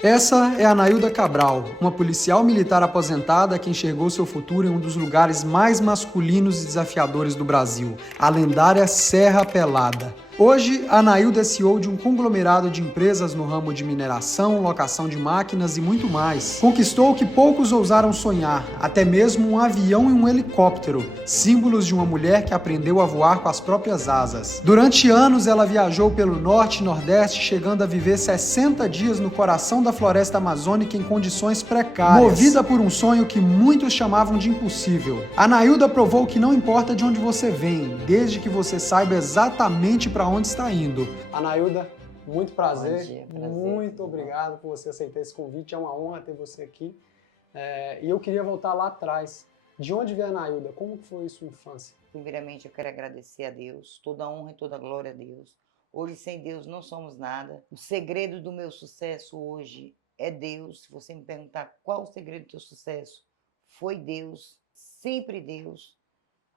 Essa é a Anailda Cabral, uma policial militar aposentada que enxergou seu futuro em um dos lugares mais masculinos e desafiadores do Brasil, a lendária Serra Pelada. Hoje, a Anailda é CEO de um conglomerado de empresas no ramo de mineração, locação de máquinas e muito mais. Conquistou o que poucos ousaram sonhar, até mesmo um avião e um helicóptero, símbolos de uma mulher que aprendeu a voar com as próprias asas. Durante anos, ela viajou pelo norte e nordeste, chegando a viver 60 dias no coração da floresta amazônica em condições precárias. Movida por um sonho que muitos chamavam de impossível, a Anailda provou que não importa de onde você vem, desde que você saiba exatamente para onde está indo. Anailda, muito prazer. Bom dia, prazer. Muito obrigado por você aceitar esse convite. É uma honra ter você aqui. E eu queria voltar lá atrás. De onde veio a Anailda? Como foi sua infância? Primeiramente, eu quero agradecer a Deus, toda a honra e toda a glória a Deus. Hoje, sem Deus, não somos nada. O segredo do meu sucesso hoje é Deus. Se você me perguntar qual o segredo do teu sucesso, foi Deus, sempre Deus.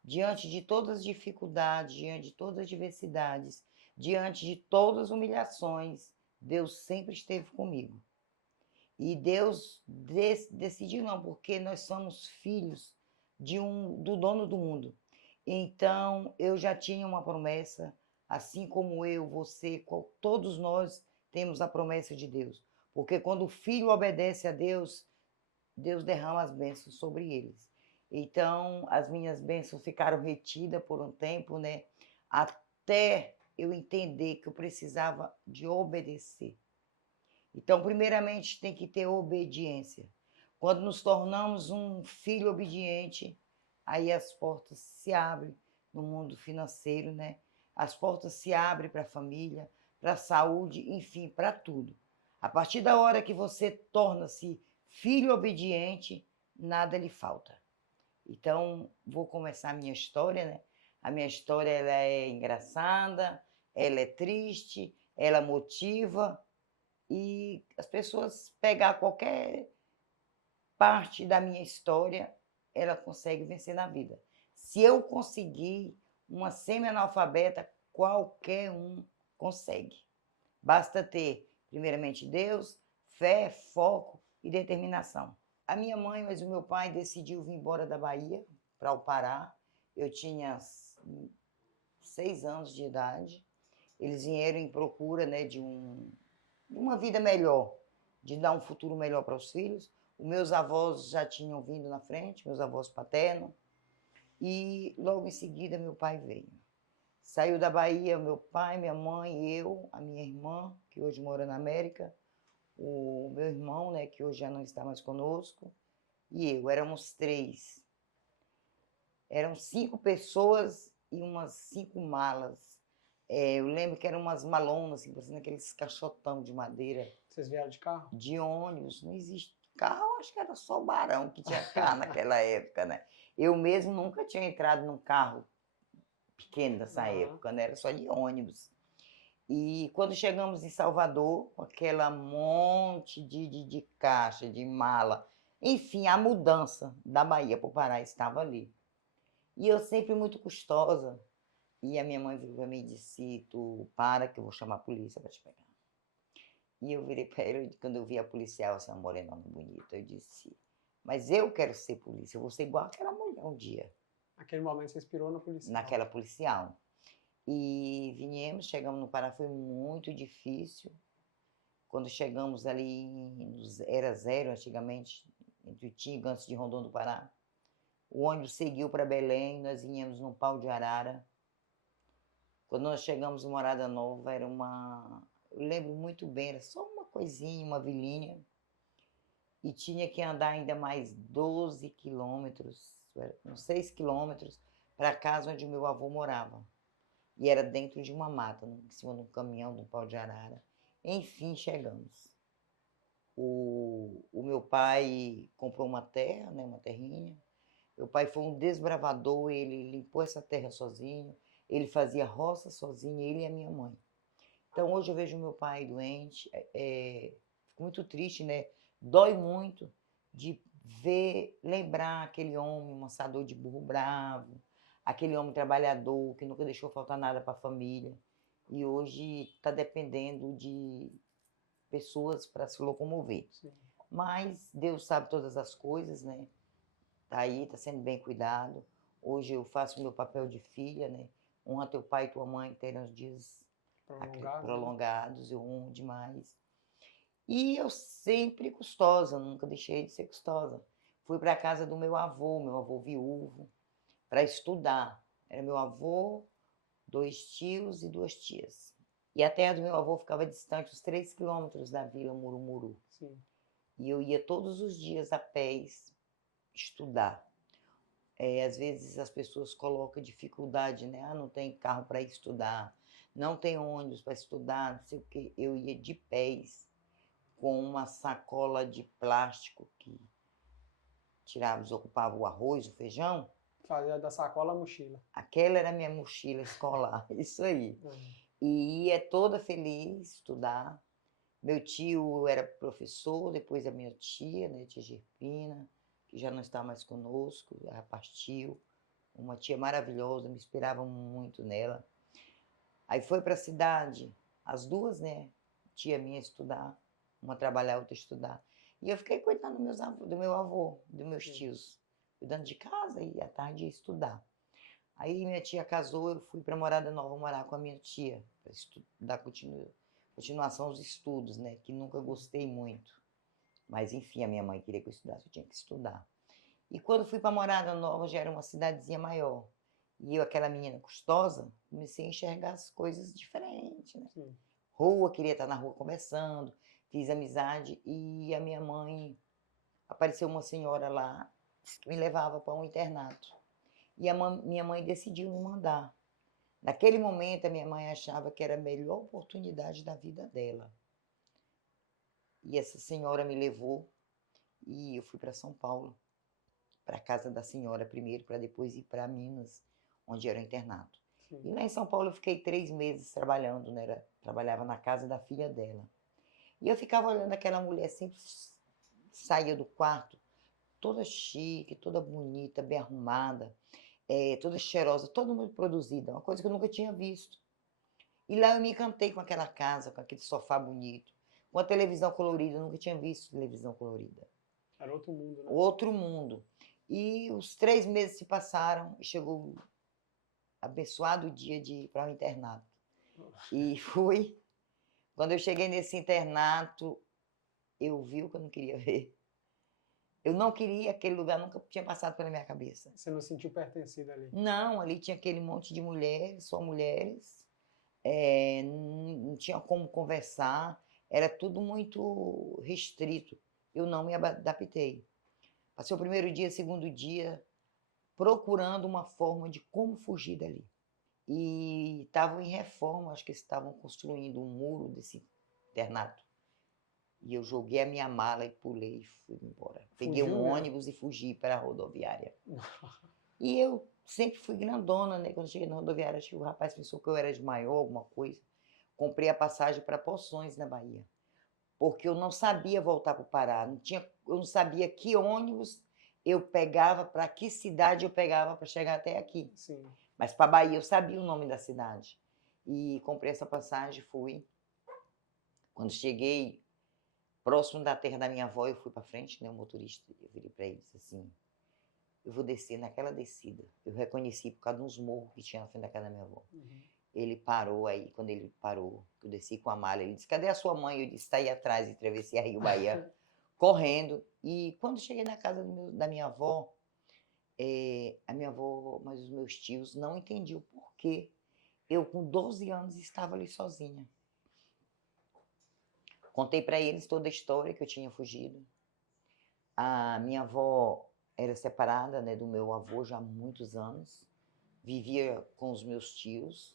Diante de todas as dificuldades, diante de todas as adversidades, diante de todas as humilhações, Deus sempre esteve comigo. E Deus decidiu não, porque nós somos filhos do dono do mundo. Então, eu já tinha uma promessa, assim como eu, você, todos nós temos a promessa de Deus. Porque quando o filho obedece a Deus, Deus derrama as bênçãos sobre eles. Então, as minhas bênçãos ficaram retidas por um tempo, né? Até eu entender que eu precisava de obedecer. Então, primeiramente, tem que ter obediência. Quando nos tornamos um filho obediente, aí as portas se abrem no mundo financeiro, né? As portas se abrem para a família, para a saúde, enfim, para tudo. A partir da hora que você torna-se filho obediente, nada lhe falta. Então, vou começar a minha história, né? A minha história ela é engraçada, ela é triste, ela motiva, e as pessoas pegar qualquer parte da minha história, ela consegue vencer na vida. Se eu conseguir, uma semi-analfabeta, qualquer um consegue. Basta ter, primeiramente, Deus, fé, foco e determinação. A minha mãe, mas o meu pai decidiu vir embora da Bahia para o Pará. Eu tinha 6 anos de idade. Eles vieram em procura, né, de uma vida melhor, de dar um futuro melhor para os filhos. Os meus avós já tinham vindo na frente, meus avós paternos, e logo em seguida meu pai veio. Saiu da Bahia meu pai, minha mãe, eu, a minha irmã, que hoje mora na América, o meu irmão, né, que hoje já não está mais conosco, e eu, éramos 3. Eram 5 pessoas e umas 5 malas. Eu lembro que eram umas malonas, assim, parecendo aqueles caixotão de madeira. Vocês vieram de carro? De ônibus, não existe carro, acho que era só o Barão que tinha carro naquela época, né? Eu mesmo nunca tinha entrado num carro pequeno dessa época, né? Era só de ônibus. E quando chegamos em Salvador, com aquela monte de caixa, de mala, enfim, a mudança da Bahia para o Pará estava ali. E eu sempre muito custosa. E a minha mãe virou para mim e disse: tu para que eu vou chamar a polícia para te pegar. E eu virei para ele, quando eu vi a policial, essa morenona bonita, eu disse: mas eu quero ser polícia, eu vou ser igual aquela mulher um dia. Naquele momento você inspirou na policial. Naquela policial. E viemos, chegamos no Pará, foi muito difícil. Quando chegamos ali, era 0 antigamente, entre Tinga, antes de Rondônia do Pará. O ônibus seguiu para Belém, nós vinhamos num pau de arara. Quando nós chegamos em Morada Nova, era uma... Eu lembro muito bem, era só uma coisinha, uma vilinha. E tinha que andar ainda mais 12 quilômetros, uns 6 quilômetros, para a casa onde o meu avô morava. E era dentro de uma mata, em cima de um caminhão, de um pau de arara. Enfim, chegamos. O meu pai comprou uma terra, né, uma terrinha. Meu pai foi um desbravador, ele limpou essa terra sozinho, ele fazia roça sozinho, ele e a minha mãe. Então, hoje eu vejo meu pai doente, fico muito triste, né? Dói muito de ver, lembrar aquele homem, um amassador de burro bravo, aquele homem trabalhador que nunca deixou faltar nada para a família e hoje está dependendo pessoas para se locomover. Sim. Mas Deus sabe todas as coisas, né? Tá aí, tá sendo bem cuidado. Hoje eu faço o meu papel de filha, né? Honra teu pai e tua mãe, terem os dias Prolongado, né? prolongados, eu honro demais. E eu sempre custosa, nunca deixei de ser custosa. Fui para a casa do meu avô viúvo, para estudar. Era meu avô, 2 tios e 2 tias. E a terra do meu avô ficava distante uns 3 quilômetros da vila Murumuru. Sim. E eu ia todos os dias a pé estudar. Às vezes as pessoas colocam dificuldade, né? Ah, não tem carro para estudar, não tem ônibus para estudar, não sei o quê. Eu ia de pés, com uma sacola de plástico que tirava, desocupava o arroz, o feijão. Fazia da sacola a mochila. Aquela era a minha mochila escolar, isso aí. Uhum. E ia toda feliz estudar. Meu tio era professor, depois a minha tia, né, tia Gerpina, que já não está mais conosco, ela partiu. Uma tia maravilhosa, me inspirava muito nela. Aí foi para a cidade, as duas, né, tia minha estudar, uma trabalhar, outra estudar. E eu fiquei cuidando do meu avô, dos meus tios, cuidando de casa e à tarde ia estudar. Aí minha tia casou, eu fui para Morada Nova morar com a minha tia, para dar continuação aos estudos, né, que nunca gostei muito. Mas enfim, a minha mãe queria que eu estudasse, eu tinha que estudar. E quando fui para Morada Nova, já era uma cidadezinha maior. E eu, aquela menina custosa, comecei a enxergar as coisas diferentes, né? Sim. Rua, queria estar na rua conversando, fiz amizade e a minha mãe, apareceu uma senhora lá que me levava para um internato. E minha mãe decidiu me mandar. Naquele momento, a minha mãe achava que era a melhor oportunidade da vida dela. E essa senhora me levou e eu fui para São Paulo, para a casa da senhora primeiro, para depois ir para Minas, onde era o internato. Sim. E lá em São Paulo eu fiquei 3 meses trabalhando, né? Trabalhava na casa da filha dela. E eu ficava olhando aquela mulher, sempre saía do quarto, toda chique, toda bonita, bem arrumada, toda cheirosa, toda muito produzida, uma coisa que eu nunca tinha visto. E lá eu me encantei com aquela casa, com aquele sofá bonito, com a televisão colorida, eu nunca tinha visto televisão colorida. Era outro mundo, né? Outro mundo. E os 3 meses se passaram e chegou o abençoado dia de ir para o internato. E fui. Quando eu cheguei nesse internato, eu vi o que eu não queria ver. Eu não queria aquele lugar, nunca tinha passado pela minha cabeça. Você não sentiu pertencida ali? Não, ali tinha aquele monte de mulheres, só mulheres. Não tinha como conversar, era tudo muito restrito. Eu não me adaptei. Passei o primeiro dia, segundo dia, procurando uma forma de como fugir dali. E estavam em reforma, acho que estavam construindo um muro desse internato. E eu joguei a minha mala e pulei e fui embora. Peguei um ônibus e fugi para a rodoviária. E eu sempre fui grandona, né? Quando cheguei na rodoviária, acho que o rapaz pensou que eu era de maior, alguma coisa. Comprei a passagem para Poções, na Bahia. Porque eu não sabia voltar para o Pará. Eu não sabia que ônibus eu pegava, para que cidade eu pegava para chegar até aqui. Sim. Mas para Bahia eu sabia o nome da cidade. E comprei essa passagem, fui. Quando cheguei próximo da terra da minha avó, eu fui para frente, né, o motorista, eu virei para ele e disse assim, eu vou descer naquela descida. Eu reconheci por causa de uns morros que tinha na frente da casa da minha avó. Uhum. Ele parou aí, quando ele parou, eu desci com a mala, ele disse, cadê a sua mãe? Eu disse, está aí atrás, e atravessei a Rio Bahia, correndo. E quando cheguei na casa da minha avó, a minha avó, mas os meus tios não entendiam o porquê eu, com 12 anos, estava ali sozinha. Contei para eles toda a história que eu tinha fugido. A minha avó era separada, né, do meu avô já há muitos anos, vivia com os meus tios,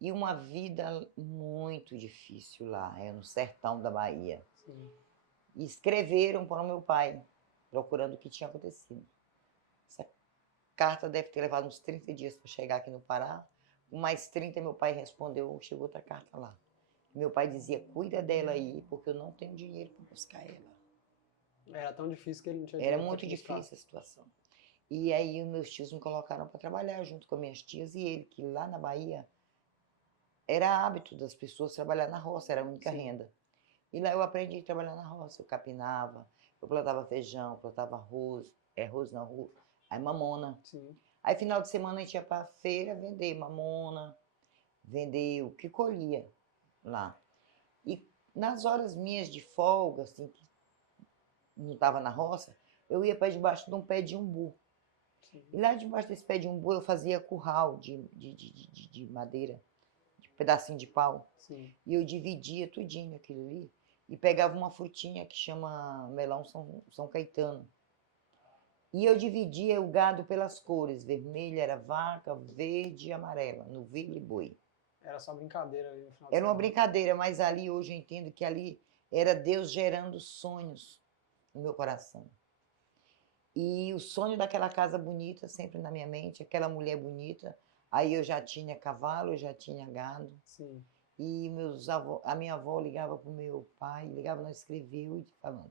e uma vida muito difícil lá, no sertão da Bahia. Sim. E escreveram para o meu pai, procurando o que tinha acontecido. Essa carta deve ter levado uns 30 dias para chegar aqui no Pará. Com mais 30, meu pai respondeu, chegou outra carta lá. Meu pai dizia, cuida dela aí, porque eu não tenho dinheiro para buscar ela. Era tão difícil que ele não tinha Era dinheiro muito para te buscar. difícil a situação. E aí os meus tios me colocaram para trabalhar junto com as minhas tias e ele, que lá na Bahia era hábito das pessoas trabalhar na roça, era a única Sim. renda. E lá eu aprendi a trabalhar na roça, eu capinava, eu plantava feijão, plantava arroz, arroz não, aí mamona. Sim. Aí final de semana a gente ia para a feira vender mamona, vender o que colhia lá. E nas horas minhas de folga, assim, que não estava na roça, eu ia para debaixo de um pé de umbu. Sim. E lá debaixo desse pé de umbu eu fazia curral de madeira, de pedacinho de pau. Sim. E eu dividia tudinho aquilo ali e pegava uma frutinha que chama melão São Caetano. E eu dividia o gado pelas cores, vermelha era vaca, verde e amarela, novilho e boi. Era só brincadeira ali no final de Era uma semana. brincadeira, mas ali hoje eu entendo que ali era Deus gerando sonhos no meu coração. E o sonho daquela casa bonita sempre na minha mente, aquela mulher bonita. Aí eu já tinha cavalo, eu já tinha gado. Sim. E a minha avó ligava para o meu pai, ligava, não escreveu, e falando,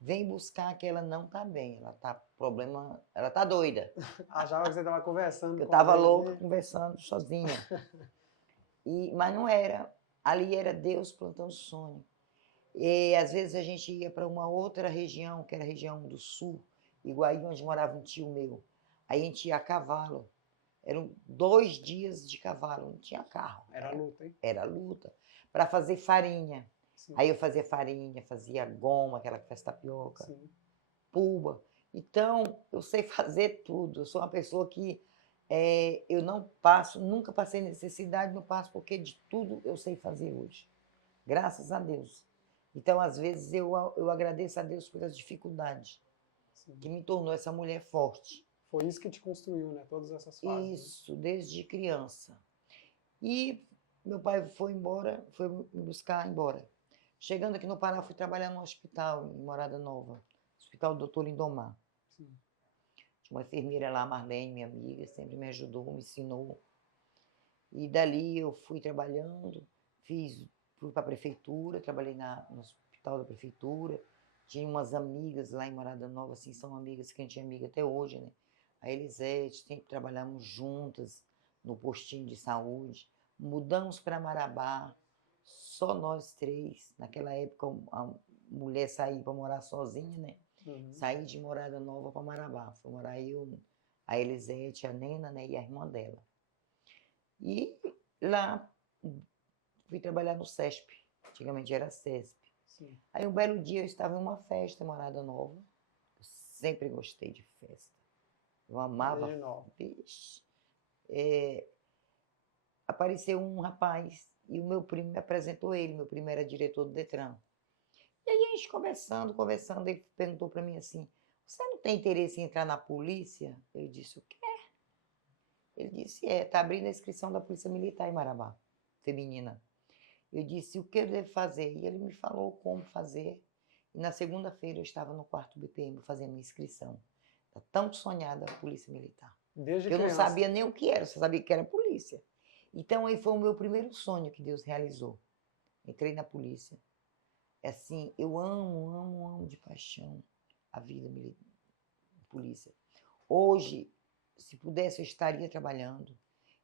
vem buscar que ela não está bem, ela está doida. Achava que você estava conversando Eu com estava alguém louca ali. conversando sozinha. Mas não era, ali era Deus plantando sonho. E às vezes a gente ia para uma outra região, que era a região do sul, Iguaí, onde morava um tio meu. Aí a gente ia a cavalo. Eram 2 dias de cavalo, não tinha carro. Era luta, hein? Era luta. Para fazer farinha. Sim. Aí eu fazia farinha, fazia goma, aquela que faz tapioca, Sim. puba. Então, eu sei fazer tudo. Eu sou uma pessoa que eu não passo, nunca passei necessidade, não passo, porque de tudo eu sei fazer hoje. Graças a Deus. Então, às vezes, eu agradeço a Deus pelas dificuldades, Sim. que me tornou essa mulher forte. Foi isso que te construiu, né? Todas essas fases. Isso, desde criança. E meu pai foi embora, foi me buscar embora. Chegando aqui no Pará, fui trabalhar no hospital, em Morada Nova, Hospital Doutor Lindomar. Sim. Tinha uma enfermeira lá, Marlene, minha amiga, sempre me ajudou, me ensinou. E dali eu fui trabalhando, fui para a prefeitura, trabalhei no hospital da prefeitura. Tinha umas amigas lá em Morada Nova, assim, são amigas que a gente é amiga até hoje, né? A Elisete, sempre trabalhamos juntas no postinho de saúde. Mudamos para Marabá, só nós 3. Naquela época a mulher saía para morar sozinha, né? Uhum. Saí de Morada Nova para Marabá. Fui morar eu, a Elisete, a Nena, né? E a irmã dela. E lá fui trabalhar no CESP. Antigamente era CESP. Sim. Aí um belo dia eu estava em uma festa em Morada Nova. Eu sempre gostei de festa. Eu amava. Desde nova. Vixe. Apareceu um rapaz e o meu primo me apresentou ele. Meu primo era diretor do Detran. E aí a gente conversando, ele perguntou para mim assim, você não tem interesse em entrar na polícia? Eu disse, o quê? Ele disse, tá abrindo a inscrição da Polícia Militar em Marabá, feminina. Eu disse, o que eu devo fazer? E ele me falou como fazer. E na segunda-feira eu estava no 4º BPM fazendo minha inscrição. Tá tão sonhada a Polícia Militar. Desde que eu não criança. sabia nem o que era, só sabia que era polícia. Então aí foi o meu primeiro sonho que Deus realizou. Entrei na polícia. Assim, eu amo de paixão a vida militar, polícia. Hoje, se pudesse, eu estaria trabalhando.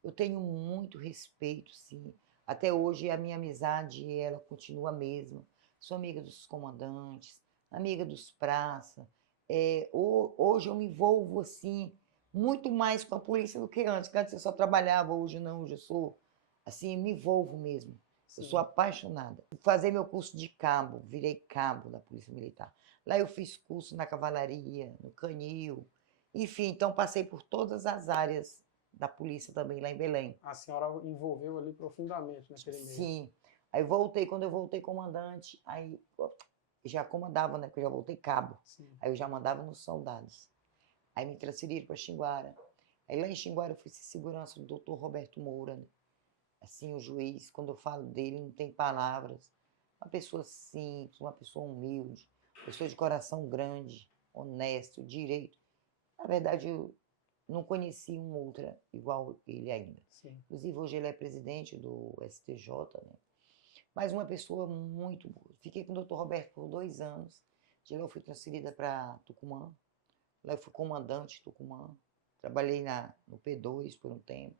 Eu tenho muito respeito, sim. Até hoje a minha amizade, ela continua a mesma. Sou amiga dos comandantes, amiga dos praças. Hoje eu me envolvo, assim, muito mais com a polícia do que antes. Porque antes eu só trabalhava, hoje não, hoje eu sou, assim, me envolvo mesmo. Sim. Eu sou apaixonada. Fazer meu curso de cabo, virei cabo da Polícia Militar. Lá eu fiz curso na cavalaria, no canil. Enfim, então passei por todas as áreas da polícia também, lá em Belém. A senhora envolveu ali profundamente naquele meio. Sim. Aí quando eu voltei comandante, aí já comandava, né? Porque eu já voltei cabo. Sim. Aí eu já mandava nos soldados. Aí me transferiram para Xinguara. Aí lá em Xinguara eu fui ser segurança do Dr. Roberto Moura, né? Assim, o juiz, quando eu falo dele, não tem palavras. Uma pessoa simples, uma pessoa humilde, uma pessoa de coração grande, honesto, direito. Na verdade, eu não conheci um outro igual ele ainda. Sim. Inclusive, hoje ele é presidente do STJ, né? Mas uma pessoa muito boa. Fiquei com o Dr. Roberto por 2 anos. De lá eu fui transferida para Tucumã. Lá eu fui comandante de Tucumã. Trabalhei no P2 por um tempo.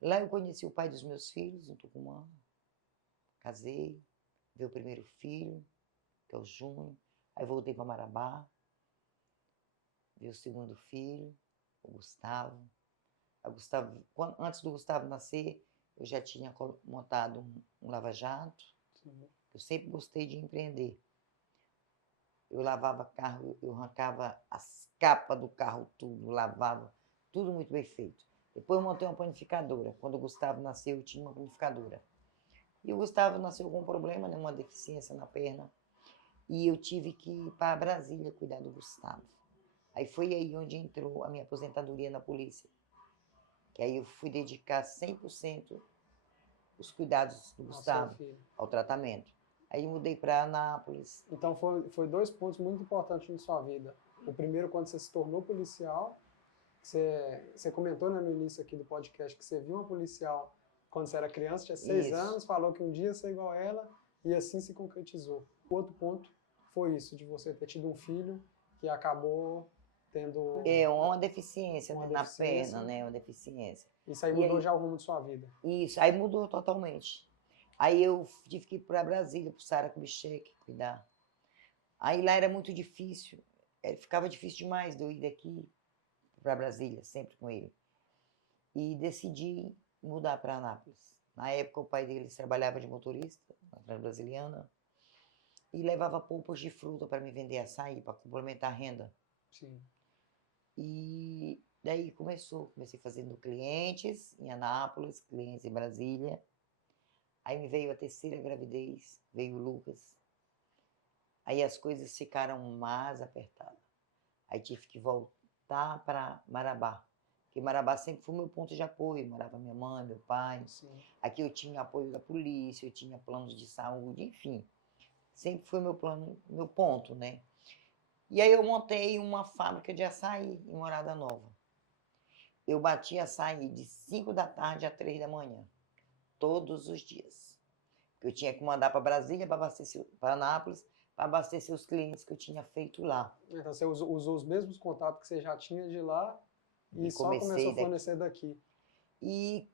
Lá eu conheci o pai dos meus filhos, em Tucumã. casei, veio o primeiro filho, que é o Júnior. Aí voltei para Marabá, veio o segundo filho, o Gustavo. Antes do Gustavo nascer, eu já tinha montado um lava-jato. Eu sempre gostei de empreender. Eu lavava carro, eu arrancava as capas do carro, tudo, lavava, tudo muito bem feito. Depois eu montei uma panificadora. Quando o Gustavo nasceu, eu tinha uma panificadora. E o Gustavo nasceu com um problema, né, uma deficiência na perna. E eu tive que ir para Brasília cuidar do Gustavo. Aí foi aí onde entrou a minha aposentadoria na polícia. Que aí eu fui dedicar 100% os cuidados do Gustavo ao tratamento. Aí mudei para Anápolis. Então foi 2 pontos muito importantes na sua vida. O primeiro, quando você se tornou policial, você comentou, né, no início aqui do podcast que você viu uma policial quando você era criança, tinha 6 anos, falou que um dia ia ser igual a ela, e assim se concretizou. O outro ponto foi isso, de você ter tido um filho que acabou tendo... uma deficiência, né, na perna, né, uma deficiência. Isso aí mudou já o rumo de sua vida? Isso, aí mudou totalmente. Aí eu tive que ir para Brasília, para o Sara Kubitschek, cuidar. Aí lá era muito difícil, ficava difícil demais de eu ir daqui para Brasília, sempre com ele. E decidi mudar para Anápolis. Na época, o pai deles trabalhava de motorista, na Transbrasiliana, e levava polpas de fruta para me vender açaí, para complementar a renda. Sim. E daí comecei fazendo clientes em Anápolis, clientes em Brasília. Aí me veio a terceira gravidez, veio o Lucas. Aí as coisas ficaram mais apertadas. Aí tive que voltar para Marabá. Porque Marabá sempre foi meu ponto de apoio. Morava minha mãe, meu pai. Sim. Aqui eu tinha apoio da polícia, eu tinha planos de saúde, enfim. Sempre foi meu plano, meu ponto, né? E aí eu montei uma fábrica de açaí em Morada Nova. Eu batia açaí de 5 da tarde a 3 da manhã, todos os dias. Eu tinha que mandar para Brasília, para Anápolis, para abastecer os clientes que eu tinha feito lá. Então você usou os mesmos contatos que você já tinha de lá e só começou a fornecer daqui. E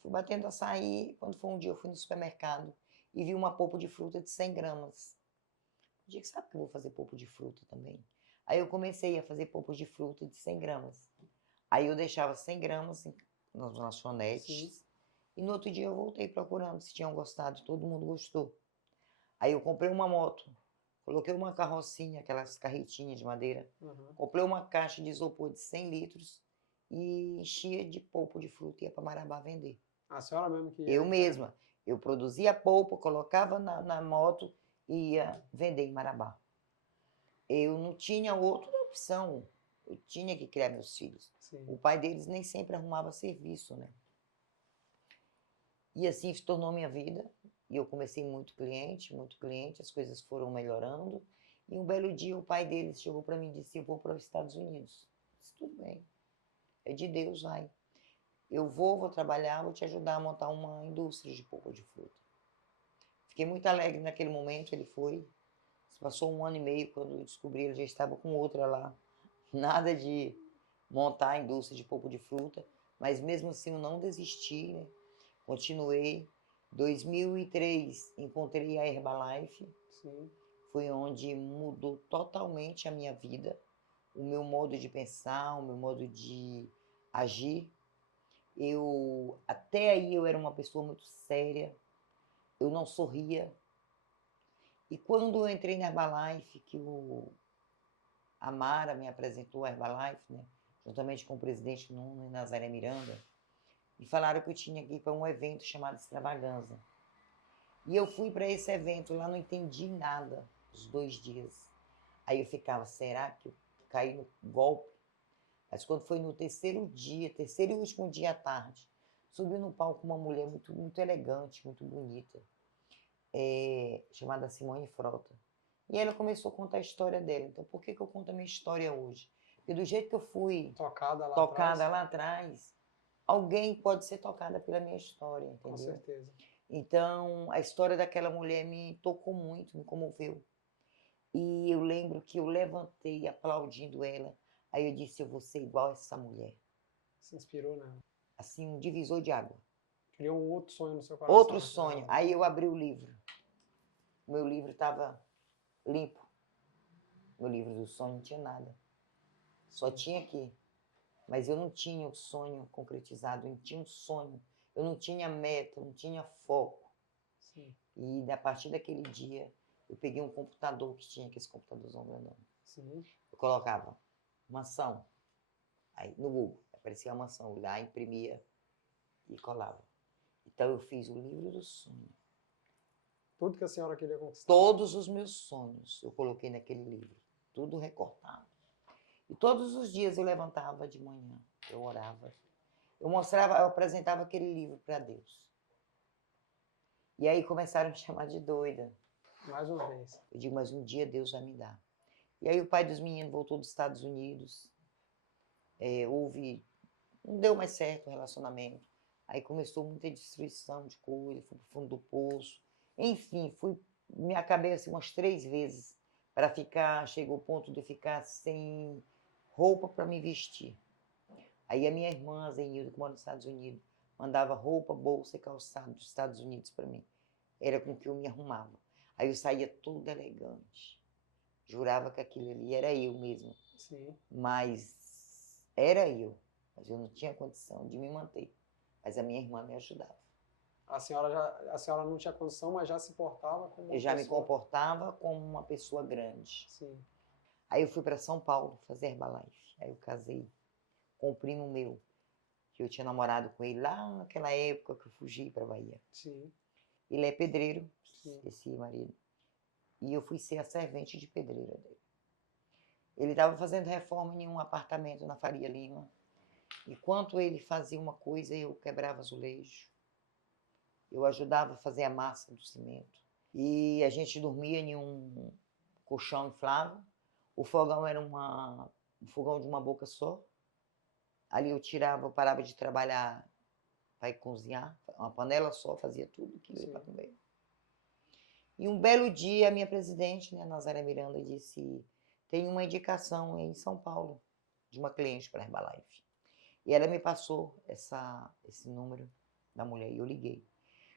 fui batendo açaí, quando foi um dia eu fui no supermercado e vi uma polpa de fruta de 100 gramas. Eu disse, sabe que eu vou fazer polpa de fruta também? Aí eu comecei a fazer polpas de fruta de 100 gramas. Aí eu deixava 100 gramas nas lanchonetes. Sim. E no outro dia eu voltei procurando se tinham gostado. Todo mundo gostou. Aí eu comprei uma moto. Coloquei uma carrocinha, aquelas carretinhas de madeira. Comprei uma caixa de isopor de 100 litros e enchia de polpa de fruta e ia para Marabá vender. A senhora mesmo que ia? Eu mesma. Eu produzia polpa, colocava na moto e ia vender em Marabá. Eu não tinha outra opção. Eu tinha que criar meus filhos. Sim. O pai deles nem sempre arrumava serviço, né? E assim se tornou minha vida. E eu comecei muito cliente, as coisas foram melhorando. E um belo dia o pai deles chegou para mim e disse, eu vou para os Estados Unidos. Eu disse, tudo bem, é de Deus, vai. Eu vou trabalhar, vou te ajudar a montar uma indústria de polpa de fruta. Fiquei muito alegre naquele momento, ele foi. Passou 1 ano e meio, quando eu descobri, ele já estava com outra lá. Nada de montar a indústria de polpa de fruta, mas mesmo assim eu não desisti, né? Continuei. 2003, encontrei a Herbalife. Sim. Foi onde mudou totalmente a minha vida, o meu modo de pensar, o meu modo de agir. Até aí eu era uma pessoa muito séria, eu não sorria. E quando eu entrei na Herbalife, que a Mara me apresentou a Herbalife, né, juntamente com o presidente Nuno e Nazaré Miranda, me falaram que eu tinha que ir para um evento chamado Extravaganza. E eu fui para esse evento, lá não entendi nada, os 2 dias. Aí eu ficava, será que eu caí no golpe? Mas quando foi no terceiro e último dia à tarde, subiu no palco uma mulher muito, muito elegante, muito bonita, chamada Simone Frota. E ela começou a contar a história dela. Então, por que eu conto a minha história hoje? Porque do jeito que eu fui tocada lá atrás, alguém pode ser tocada pela minha história, entendeu? Com certeza. Então, a história daquela mulher me tocou muito, me comoveu. E eu lembro que eu levantei aplaudindo ela. Aí eu disse, eu vou ser igual a essa mulher. Se inspirou nela. Assim, um divisor de água. Criou um outro sonho no seu coração. Outro sonho. Aí eu abri o livro. Meu livro estava limpo. Meu livro do sonho não tinha nada. Só tinha aqui. Mas eu não tinha o sonho concretizado, eu não tinha um sonho. Eu não tinha meta, eu não tinha foco. Sim. E a partir daquele dia, eu peguei um computador que tinha aqueles computadorzão grandão. Sim. Eu colocava mansão. Aí no Google aparecia a mansão. Eu lá imprimia e colava. Então eu fiz o livro do sonho. Tudo que a senhora queria conquistar. Todos os meus sonhos eu coloquei naquele livro. Tudo recortado. E todos os dias eu levantava de manhã. Eu orava. Eu mostrava, eu apresentava aquele livro para Deus. E aí começaram a me chamar de doida. Mais uma vez. Eu digo, mas um dia Deus vai me dar. E aí o pai dos meninos voltou dos Estados Unidos. Não deu mais certo o relacionamento. Aí começou muita destruição de coisa, fui pro fundo do poço. Enfim, me acabei assim umas 3 vezes para ficar, chegou o ponto de ficar sem roupa para me vestir. Aí a minha irmã, Zenilda, que mora nos Estados Unidos, mandava roupa, bolsa e calçado dos Estados Unidos para mim. Era com que eu me arrumava. Aí eu saía toda elegante. Jurava que aquilo ali era eu mesma. Sim. Mas era eu. Mas eu não tinha condição de me manter. Mas a minha irmã me ajudava. A senhora não tinha condição, mas já se portava como uma Eu já me pessoa... comportava como uma pessoa grande. Sim. Aí eu fui para São Paulo fazer Herbalife. Aí eu casei com um primo meu, que eu tinha namorado com ele lá naquela época que eu fugi para Bahia. Sim. Ele é pedreiro, Sim. esse marido. E eu fui ser a servente de pedreira dele. Ele estava fazendo reforma em um apartamento na Faria Lima. Enquanto ele fazia uma coisa, eu quebrava azulejo. Eu ajudava a fazer a massa do cimento. E a gente dormia em um colchão inflável. O fogão era um fogão de uma boca só. Ali eu parava de trabalhar para ir cozinhar. Uma panela só, fazia tudo aquilo para comer. E um belo dia, a minha presidente, né, Nazaré Miranda, disse: tem uma indicação em São Paulo de uma cliente para a Herbalife. E ela me passou esse número da mulher e eu liguei.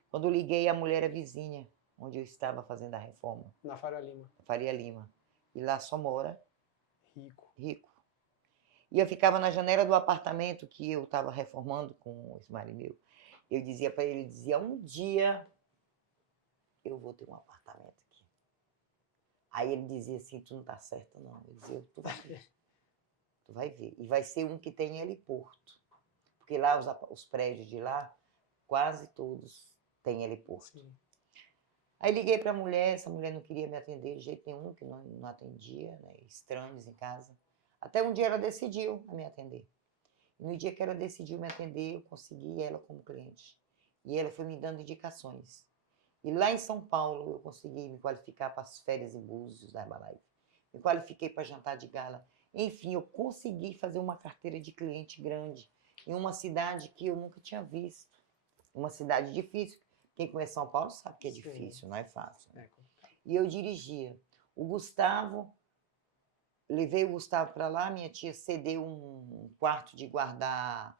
Quando eu liguei, a mulher era vizinha, onde eu estava fazendo a reforma. Na Faria Lima. Faria Lima. E lá só mora rico. E eu ficava na janela do apartamento que eu estava reformando com esse marido meu. Eu dizia para ele, um dia eu vou ter um apartamento aqui. Aí ele dizia assim, tu não tá certo não. Eu dizia, tu vai ver. Tu vai ver. E vai ser um que tem heliporto. Porque lá, os prédios de lá, quase todos têm heliporto. Sim. Aí liguei para a mulher, essa mulher não queria me atender de jeito nenhum, que não atendia, né? Estranhos em casa. Até um dia ela decidiu a me atender. E no dia que ela decidiu me atender, eu consegui ela como cliente. E ela foi me dando indicações. E lá em São Paulo, eu consegui me qualificar para as férias em Búzios da Herbalife. Me qualifiquei para jantar de gala. Enfim, eu consegui fazer uma carteira de cliente grande em uma cidade que eu nunca tinha visto. Uma cidade difícil. Quem conhece São Paulo sabe que é difícil, não é fácil. Né? E eu dirigia. O Gustavo, levei o Gustavo para lá, minha tia cedeu um quarto de guardar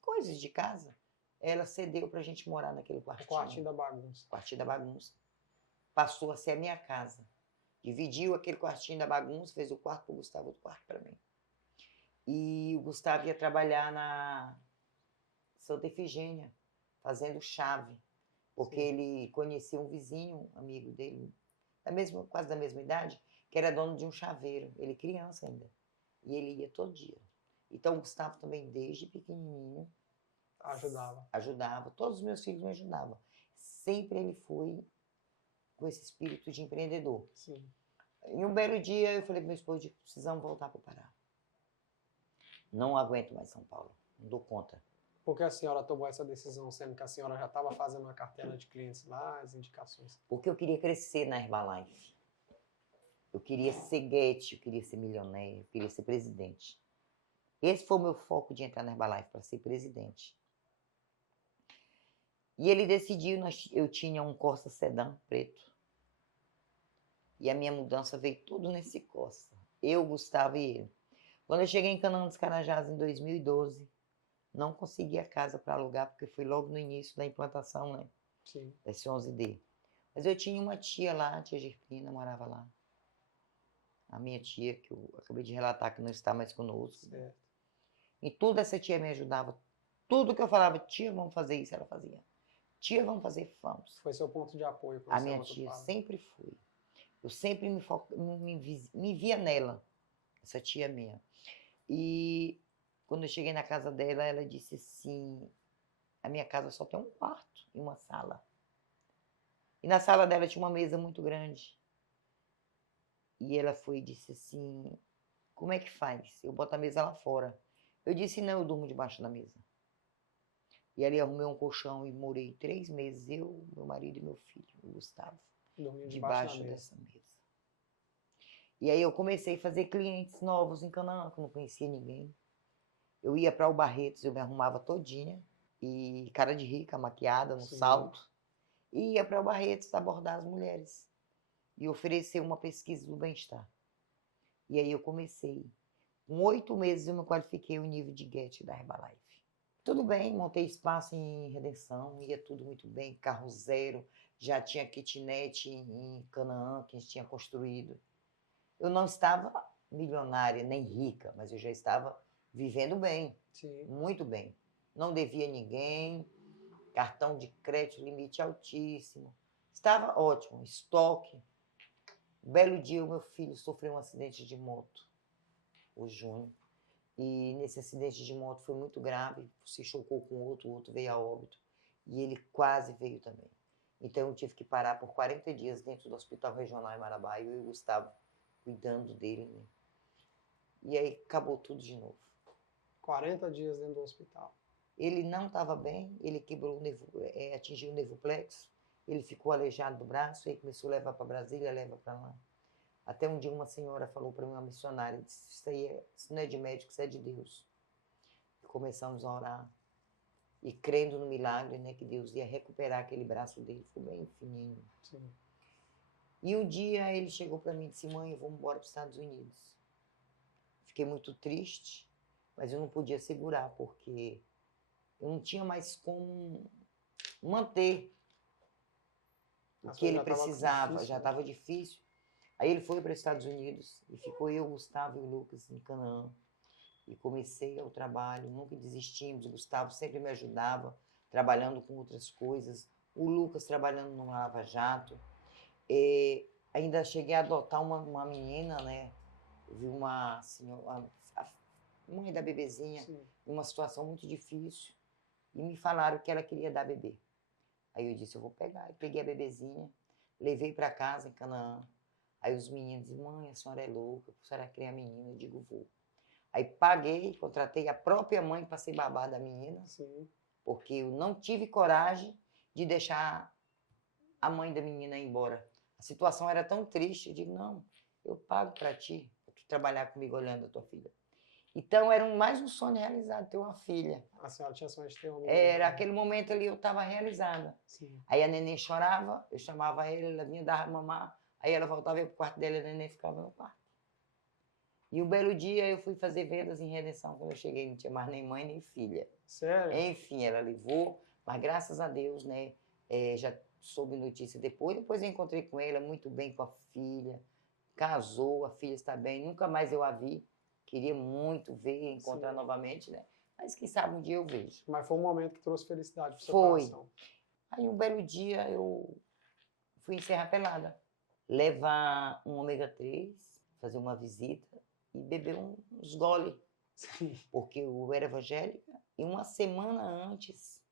coisas de casa. Ela cedeu para a gente morar naquele quartinho. O quartinho da bagunça. Quartinho da bagunça. Passou a ser a minha casa. Dividiu aquele quartinho da bagunça, fez o quarto para o Gustavo, outro quarto para mim. E o Gustavo ia trabalhar na Santa Efigênia, fazendo chave. Porque ele conhecia um vizinho, amigo dele, quase da mesma idade, que era dono de um chaveiro. Ele criança ainda. E ele ia todo dia. Então o Gustavo também, desde pequenininho, ajudava. Todos os meus filhos me ajudavam. Sempre ele foi com esse espírito de empreendedor. Sim. Em um belo dia, eu falei para meu esposo, precisamos voltar para o Pará. Não aguento mais São Paulo. Não dou conta. Por que a senhora tomou essa decisão, sendo que a senhora já estava fazendo uma carteira de clientes lá, as indicações? Porque eu queria crescer na Herbalife. Eu queria ser guete, eu queria ser milionário, eu queria ser presidente. Esse foi o meu foco de entrar na Herbalife, para ser presidente. E ele decidiu, eu tinha um Corsa Sedan preto. E a minha mudança veio tudo nesse Corsa. Eu, Gustavo e ele. Quando eu cheguei em Canaã dos Carajás em 2012, Não consegui a casa para alugar, porque foi logo no início da implantação, né? Sim. Desse 11D. Mas eu tinha uma tia lá, a tia Gerpina, morava lá. A minha tia, que eu acabei de relatar que não está mais conosco. Certo. E tudo essa tia me ajudava. Tudo que eu falava, tia, vamos fazer isso, ela fazia. Tia, vamos fazer, vamos. Foi seu ponto de apoio. A minha tia sempre foi. Eu sempre me via nela, essa tia minha. E quando eu cheguei na casa dela, ela disse assim, a minha casa só tem um quarto e uma sala. E na sala dela tinha uma mesa muito grande. E ela foi e disse assim, como é que faz? Eu boto a mesa lá fora. Eu disse, não, eu durmo debaixo da mesa. E ali arrumei um colchão e morei 3 meses, eu, meu marido e meu filho, o Gustavo, debaixo dessa mesa. E aí eu comecei a fazer clientes novos em Canaã, que eu não conhecia ninguém. Eu ia para o Barretos, eu me arrumava todinha, e cara de rica, maquiada, no salto. E ia para o Barretos abordar as mulheres. E oferecer uma pesquisa do bem-estar. E aí eu comecei. Com 8 meses eu me qualifiquei o nível de GET da Herbalife. Tudo bem, montei espaço em Redenção, ia tudo muito bem, carro zero, já tinha kitnet em Canaã, que a gente tinha construído. Eu não estava milionária, nem rica, mas eu já estava vivendo bem, muito bem. Não devia a ninguém, cartão de crédito, limite altíssimo. Estava ótimo, estoque. Um belo dia o meu filho sofreu um acidente de moto, o Júnior. E nesse acidente de moto foi muito grave, se chocou com o outro veio a óbito. E ele quase veio também. Então eu tive que parar por 40 dias dentro do Hospital Regional em Marabá, eu e o Gustavo cuidando dele, né? E aí acabou tudo de novo. 40 dias dentro do hospital. Ele não estava bem, ele quebrou o nervo, atingiu o nervo plexo, ele ficou aleijado do braço, aí começou a levar para Brasília, leva para lá. Até um dia uma senhora falou para mim, uma missionária, disse, isso não é de médico, isso é de Deus. E começamos a orar. E crendo no milagre, né, que Deus ia recuperar aquele braço dele, ficou bem fininho. Sim. E um dia ele chegou para mim e disse, mãe, eu vou embora para os Estados Unidos. Fiquei muito triste, mas eu não podia segurar, porque eu não tinha mais como manter o que ele precisava, já estava difícil. Aí ele foi para os Estados Unidos e ficou eu, Gustavo e o Lucas em Canaã. E comecei o trabalho, nunca desistimos. O Gustavo sempre me ajudava, trabalhando com outras coisas. O Lucas trabalhando no Lava Jato. E ainda cheguei a adotar uma menina, né? Eu vi uma senhora, a mãe da bebezinha, em uma situação muito difícil. E me falaram que ela queria dar bebê. Aí eu disse, eu vou pegar. Eu peguei a bebezinha, levei para casa em Canaã. Aí os meninos diziam, mãe, a senhora é louca, a senhora quer a menina? Eu digo, vou. Aí paguei, contratei a própria mãe para ser babá da menina, porque eu não tive coragem de deixar a mãe da menina ir embora. A situação era tão triste, eu digo, não, eu pago para tu trabalhar comigo olhando a tua filha. Então era mais um sonho realizado, ter uma filha. A senhora tinha sonho de ter uma menina? Era, aquele momento ali eu estava realizada. Aí a neném chorava, eu chamava ela vinha dar mamar, aí ela voltava para o quarto dela e a neném ficava no quarto. E um belo dia eu fui fazer vendas em Redenção. Quando eu cheguei, não tinha mais nem mãe nem filha. Sério? Enfim, ela levou, mas graças a Deus, né? Já soube notícia depois. Depois eu encontrei com ela, muito bem com a filha. Casou, a filha está bem. Nunca mais eu a vi. Queria muito ver, encontrar novamente, né? Mas quem sabe um dia eu vejo. Mas foi um momento que trouxe felicidade para o seu coração. Aí um belo dia eu fui em Serra Pelada. Levar um ômega 3, fazer uma visita e beber uns gole. Porque eu era evangélica e uma semana antes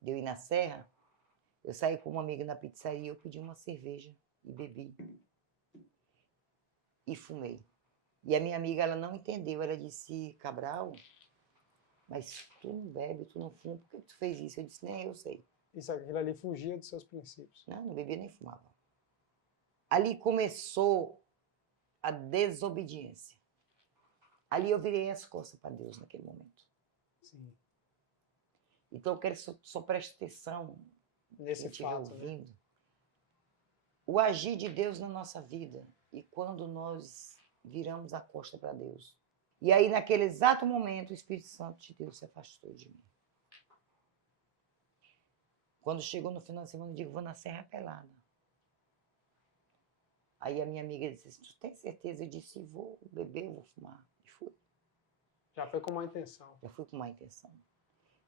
de eu ir na Serra, eu saí com uma amiga na pizzaria, eu pedi uma cerveja e bebi. E fumei. E a minha amiga, ela não entendeu, ela disse, Cabral, mas tu não bebe, tu não fuma, por que tu fez isso? Eu disse, nem eu sei. Isso, aquilo ali fugia dos seus princípios. Não bebia nem fumava. Ali começou a desobediência. Ali eu virei as costas para Deus naquele momento. Sim. Então eu quero só preste atenção nesse fato, ouvindo. Né? O agir de Deus na nossa vida e quando nós viramos a costa para Deus E aí, naquele exato momento, o Espírito Santo de Deus se afastou de mim. Quando chegou no final da semana, eu digo, vou na Serra Pelada. Aí a minha amiga disse, tu tem certeza? Eu disse, vou beber, vou fumar. E fui. Já foi com uma intenção. Já fui com má intenção.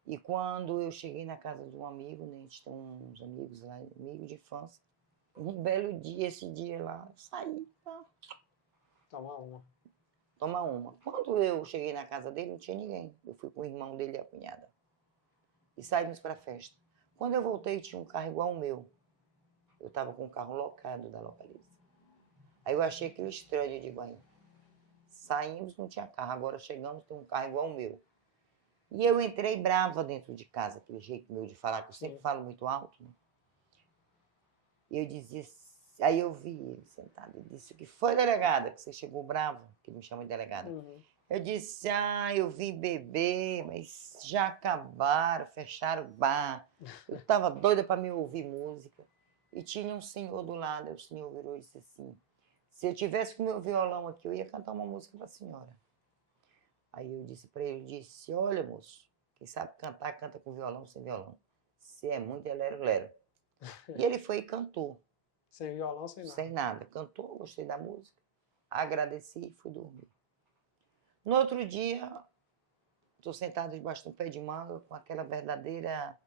E quando eu cheguei na casa de um amigo, né, a gente tem uns amigos lá, amigo de infância, um belo dia, esse dia lá, eu saí pra tomar uma. Quando eu cheguei na casa dele, não tinha ninguém. Eu fui com o irmão dele e a cunhada. E saímos para a festa. Quando eu voltei, tinha um carro igual ao meu. Eu estava com o carro locado da Localiza. Aí eu achei aquilo estranho, eu digo, aí, saímos, não tinha carro. Agora chegamos, tem um carro igual ao meu. E eu entrei brava dentro de casa, aquele jeito meu de falar, que eu sempre falo muito alto, né? E eu dizia, aí eu vi ele sentado, ele disse, o que foi, delegada? Que você chegou brava, que ele me chama de delegada. Eu disse, eu vim beber, mas já acabaram, fecharam o bar. Eu estava doida para me ouvir música. E tinha um senhor do lado, o senhor virou e disse assim, se eu tivesse com o meu violão aqui, eu ia cantar uma música para a senhora. Aí eu disse para ele, olha, moço, quem sabe cantar, canta com violão, sem violão. Se é muito, é lero-lero. E ele foi e cantou. Sem violão, sem nada. Sem nada. Cantou, gostei da música, agradeci e fui dormir. No outro dia, estou sentado debaixo de um pé de manga com aquela verdadeira,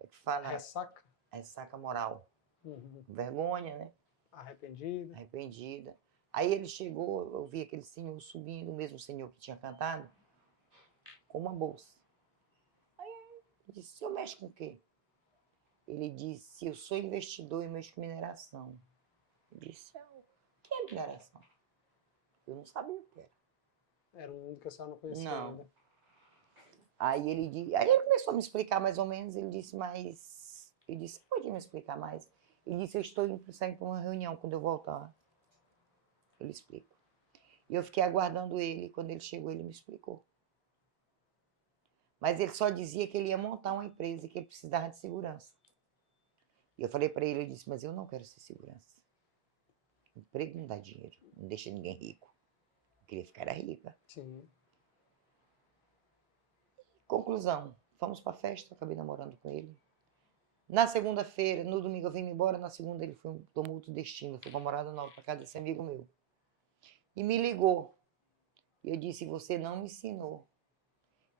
é que fala? Ressaca? Ressaca moral. Vergonha, né? Arrependida. Aí ele chegou, eu vi aquele senhor subindo, o mesmo senhor que tinha cantado, com uma bolsa. Aí eu disse, o senhor mexe com o quê? Ele disse, eu sou investidor e mexo com mineração. Eu disse, o que é mineração? Eu não sabia o que era. Era um mundo que a senhora não conhecia ainda. Aí ele começou a me explicar mais ou menos, ele disse, você pode me explicar mais? Ele disse, eu estou indo sair para uma reunião, quando eu voltar, eu lhe explico. E eu fiquei aguardando ele, quando ele chegou, ele me explicou. Mas ele só dizia que ele ia montar uma empresa e que ele precisava de segurança. E eu falei para ele, eu disse, mas eu não quero ser segurança. Emprego não dá dinheiro, não deixa ninguém rico. Eu queria ficar rica. Sim. Conclusão, fomos para a festa, eu acabei namorando com ele. Na segunda-feira, no domingo eu vim embora, na segunda ele tomou outro destino, foi para Morada Nova, para casa desse amigo meu. E me ligou. E eu disse, você não me ensinou.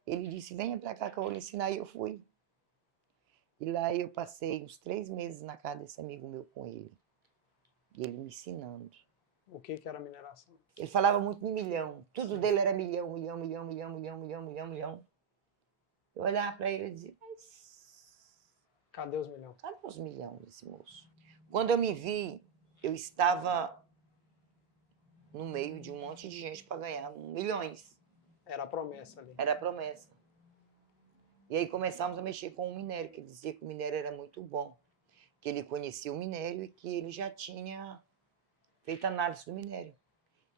Ele disse, venha para cá que eu vou lhe ensinar. E eu fui. E lá eu passei uns 3 meses na casa desse amigo meu com ele. E ele me ensinando. O que era mineração? Ele falava muito de milhão. Tudo dele era milhão, milhão, milhão, milhão, milhão, milhão, milhão, milhão. Eu olhava para ele e dizia, mas cadê os milhões? Cadê os milhões desse moço? Quando eu me vi, eu estava no meio de um monte de gente para ganhar milhões. Era a promessa ali. Era a promessa. E aí começamos a mexer com o minério, que ele dizia que o minério era muito bom, que ele conhecia o minério e que ele já tinha feito análise do minério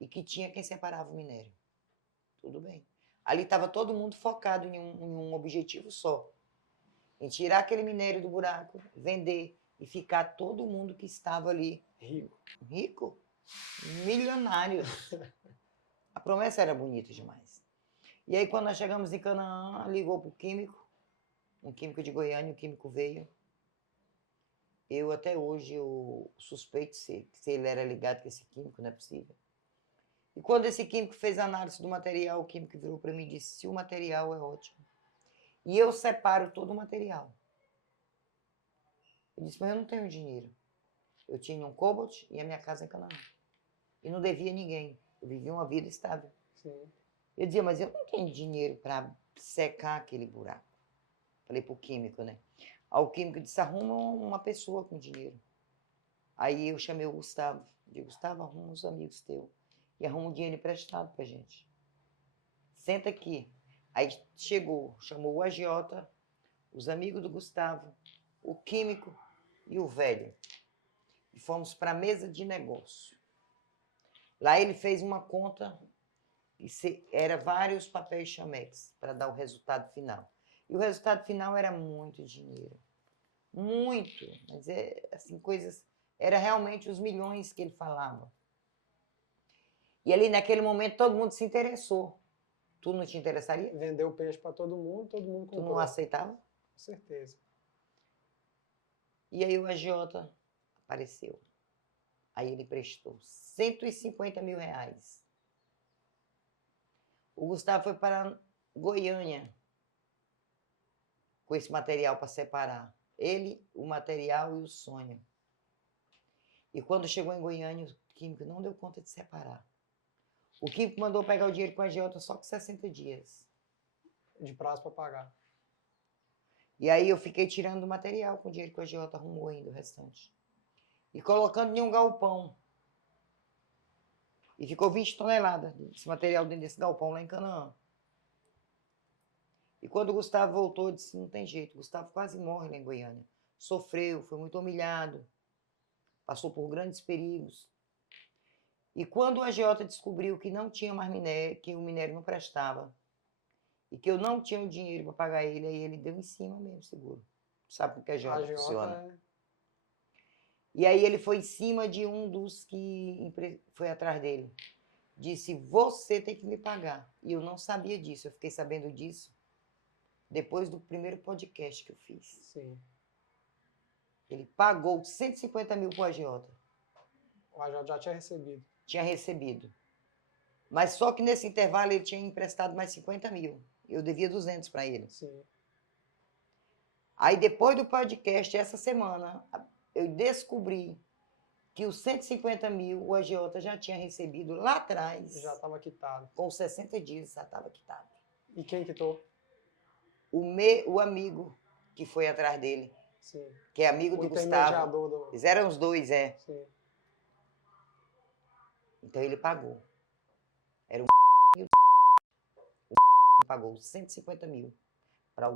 e que tinha quem separava o minério. Tudo bem. Ali estava todo mundo focado em um objetivo só, em tirar aquele minério do buraco, vender e ficar todo mundo que estava ali rico, milionário. A promessa era bonita demais. E aí, quando nós chegamos em Canaã, ligou para o químico, um químico de Goiânia, o químico veio. Eu, até hoje, eu suspeito se ele era ligado com esse químico, não é possível. E quando esse químico fez a análise do material, o químico virou para mim e disse, se o material é ótimo. E eu separo todo o material. Eu disse, mas eu não tenho dinheiro. Eu tinha um cobalt e a minha casa em Canaã. E não devia a ninguém. Eu vivia uma vida estável. Sim. Eu dizia, mas eu não tenho dinheiro para secar aquele buraco. Falei pro químico, né? Aí o químico disse, arruma uma pessoa com dinheiro. Aí eu chamei o Gustavo. Eu disse, Gustavo, arruma uns amigos teus. E arruma um dinheiro emprestado pra gente. Senta aqui. Aí chegou, chamou o agiota, os amigos do Gustavo, o químico e o velho. E fomos para a mesa de negócio. Lá ele fez uma conta, era vários papéis chamex para dar o resultado final. E o resultado final era muito dinheiro. Muito. Mas assim, coisas... Era realmente os milhões que ele falava. E ali naquele momento todo mundo se interessou. Tu não te interessaria? Vendeu peixe para todo mundo Tu comprou. não aceitava? Com certeza. E aí o agiota apareceu. Aí ele prestou 150 mil reais. O Gustavo foi para Goiânia com esse material para separar. Ele, o material e o sonho. E quando chegou em Goiânia, o químico não deu conta de separar. O químico mandou pegar o dinheiro com a agiota só com 60 dias. De prazo para pagar. E aí eu fiquei tirando o material com o dinheiro que o agiota arrumou ainda, o restante. E colocando em um galpão. E ficou 20 toneladas desse material dentro desse galpão lá em Canaã. E quando o Gustavo voltou, eu disse, não tem jeito. O Gustavo quase morre lá em Goiânia. Sofreu, foi muito humilhado. Passou por grandes perigos. E quando o agiota descobriu que não tinha mais minério, que o minério não prestava, e que eu não tinha o dinheiro para pagar ele, aí ele deu em cima mesmo, seguro. Sabe como que a agiota funciona? E aí ele foi em cima de um dos que foi atrás dele. Disse, você tem que me pagar. E eu não sabia disso, eu fiquei sabendo disso depois do primeiro podcast que eu fiz. Sim. Ele pagou 150 mil para o agiota. O agiota já tinha recebido. Tinha recebido. Mas só que nesse intervalo ele tinha emprestado mais 50 mil. Eu devia 200 para ele. Sim. Aí depois do podcast, essa semana, eu descobri que os 150 mil o agiota já tinha recebido lá atrás. Já estava quitado. Com 60 dias já estava quitado. E quem quitou? O amigo que foi atrás dele. Sim. Que é amigo do Gustavo. Eles eram os dois, Sim. Então ele pagou. Era o pagou 150 mil para o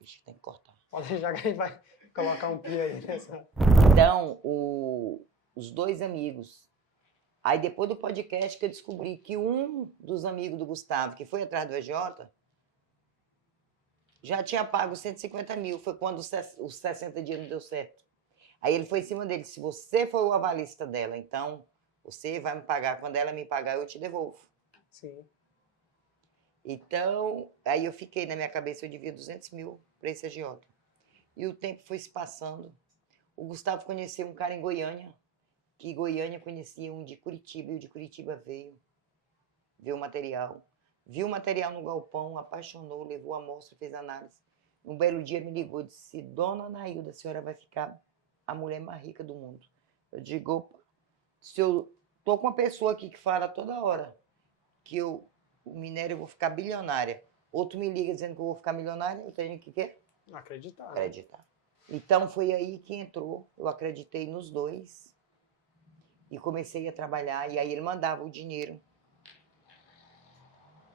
Ixi, tem que cortar. Pode deixar que a gente vai colocar um pi aí nessa. Então, os dois amigos. Aí depois do podcast que eu descobri que um dos amigos do Gustavo, que foi atrás do agiota, já tinha pago 150 mil. Foi quando os 60 dias não deu certo. Aí ele foi em cima dele. Se você foi o avalista dela, então você vai me pagar. Quando ela me pagar, eu te devolvo. Sim. Então, aí eu fiquei na minha cabeça, eu devia 200 mil para esse agiota. E o tempo foi se passando. O Gustavo conheceu um cara em Goiânia, que Goiânia conhecia um de Curitiba, e o de Curitiba veio ver o material. Viu o material no galpão, apaixonou, levou a amostra, fez análise. Um belo dia me ligou e disse, Dona Anaílda, a senhora vai ficar a mulher mais rica do mundo. Eu digo, opa, se eu tô com uma pessoa aqui que fala toda hora que o minério eu vou ficar bilionária, outro me liga dizendo que eu vou ficar milionária, eu tenho que quê? Acreditar. Acreditar. Então foi aí que entrou, eu acreditei nos dois e comecei a trabalhar, e aí ele mandava o dinheiro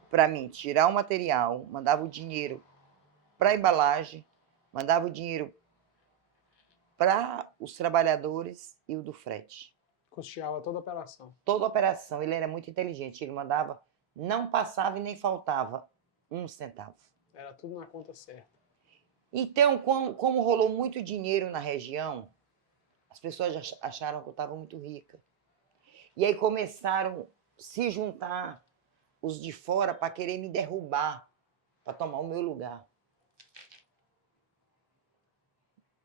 para mim tirar o material, mandava o dinheiro para a embalagem, mandava o dinheiro para os trabalhadores e o do frete. Custeava toda a operação. Toda a operação, ele era muito inteligente, ele mandava, não passava e nem faltava um centavo. Era tudo na conta certa. Então, como rolou muito dinheiro na região, as pessoas acharam que eu estava muito rica. E aí começaram a se juntar os de fora para querer me derrubar, para tomar o meu lugar.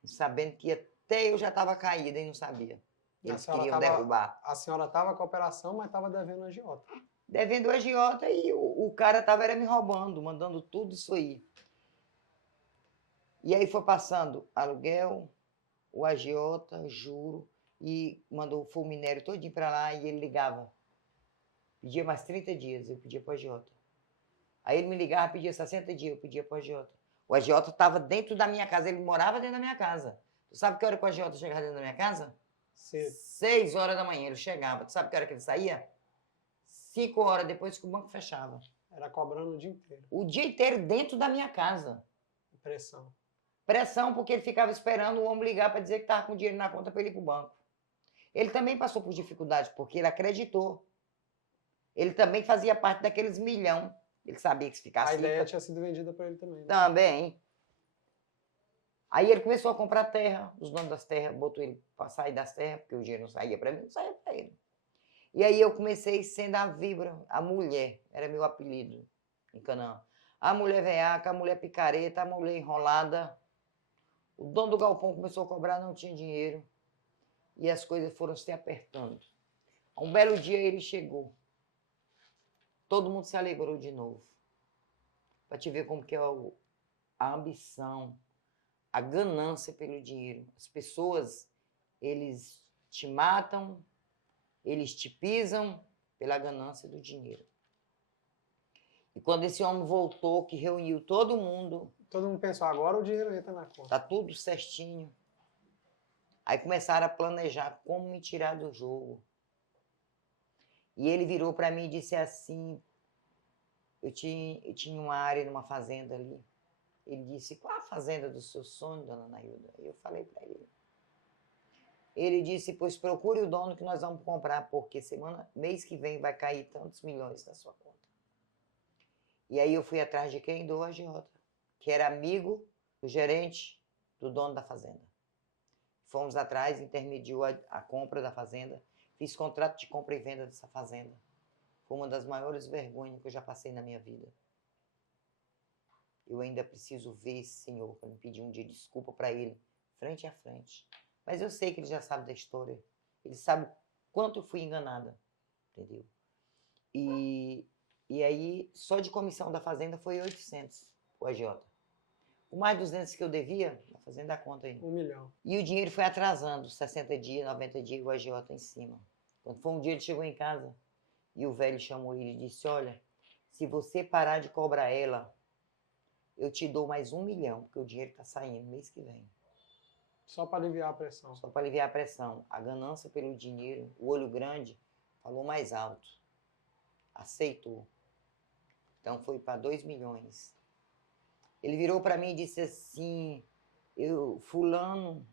Sabendo que até eu já estava caída e não sabia. Eles queriam derrubar. A senhora estava com a operação, mas estava devendo a agiota. Devendo a agiota e o cara estava me roubando, mandando tudo isso aí. E aí foi passando aluguel, o agiota, juro, e foi o minério todinho para lá e ele ligava. Pedia mais 30 dias, eu pedia para o agiota. Aí ele me ligava, pedia 60 dias, eu pedia para o agiota. O agiota estava dentro da minha casa, ele morava dentro da minha casa. Tu sabe que hora que o agiota chegava dentro da minha casa? Sim. 6 horas da manhã ele chegava. Tu sabe que hora que ele saía? 5 horas depois que o banco fechava. Era cobrando o dia inteiro. O dia inteiro dentro da minha casa. Pressão. Pressão porque ele ficava esperando o homem ligar para dizer que estava com dinheiro na conta para ele ir para o banco. Ele também passou por dificuldades porque ele acreditou. Ele também fazia parte daqueles milhão. Ele sabia que se ficasse... A ideia tinha sido vendida para ele também. Né? Também. Aí ele começou a comprar terra. Os donos das terras botou ele para sair das terras, porque o dinheiro não saía para mim, não saía para ele. E aí eu comecei sendo a víbora, a mulher, era meu apelido em Canaã. A mulher veaca, a mulher picareta, a mulher enrolada. O dono do galpão começou a cobrar, não tinha dinheiro. E as coisas foram se apertando. Um belo dia ele chegou. Todo mundo se alegrou de novo. Para te ver como que é a ambição, a ganância pelo dinheiro. As pessoas, eles te matam, eles te pisam pela ganância do dinheiro. E quando esse homem voltou, que reuniu todo mundo... Todo mundo pensou, agora o dinheiro entra na conta. Tá tudo certinho. Aí começaram a planejar como me tirar do jogo. E ele virou para mim e disse assim, eu tinha uma área numa fazenda ali. Ele disse, qual a fazenda do seu sonho, dona Nailda? Eu falei para ele. Ele disse, pois procure o dono que nós vamos comprar, porque mês que vem vai cair tantos milhões na sua conta. E aí eu fui atrás de quem? Do agiota, que era amigo do gerente, do dono da fazenda. Fomos atrás, intermediou a compra da fazenda, fiz contrato de compra e venda dessa fazenda. Foi uma das maiores vergonhas que eu já passei na minha vida. Eu ainda preciso ver esse senhor para me pedir um dia de desculpa para ele, frente a frente. Mas eu sei que ele já sabe da história. Ele sabe quanto eu fui enganada, entendeu? E aí, só de comissão da fazenda foi 800, o agiota. O mais 200 que eu devia, a fazenda dá conta aí. 1 milhão. E o dinheiro foi atrasando, 60 dias, 90 dias, o agiota em cima. Quando foi um dia, ele chegou em casa e o velho chamou ele e disse, olha, se você parar de cobrar ela, eu te dou mais 1 milhão, porque o dinheiro está saindo mês que vem. Só para aliviar a pressão. Só para aliviar a pressão. A ganância pelo dinheiro, o olho grande, falou mais alto. Aceitou. Então foi para 2 milhões. Ele virou para mim e disse assim, fulano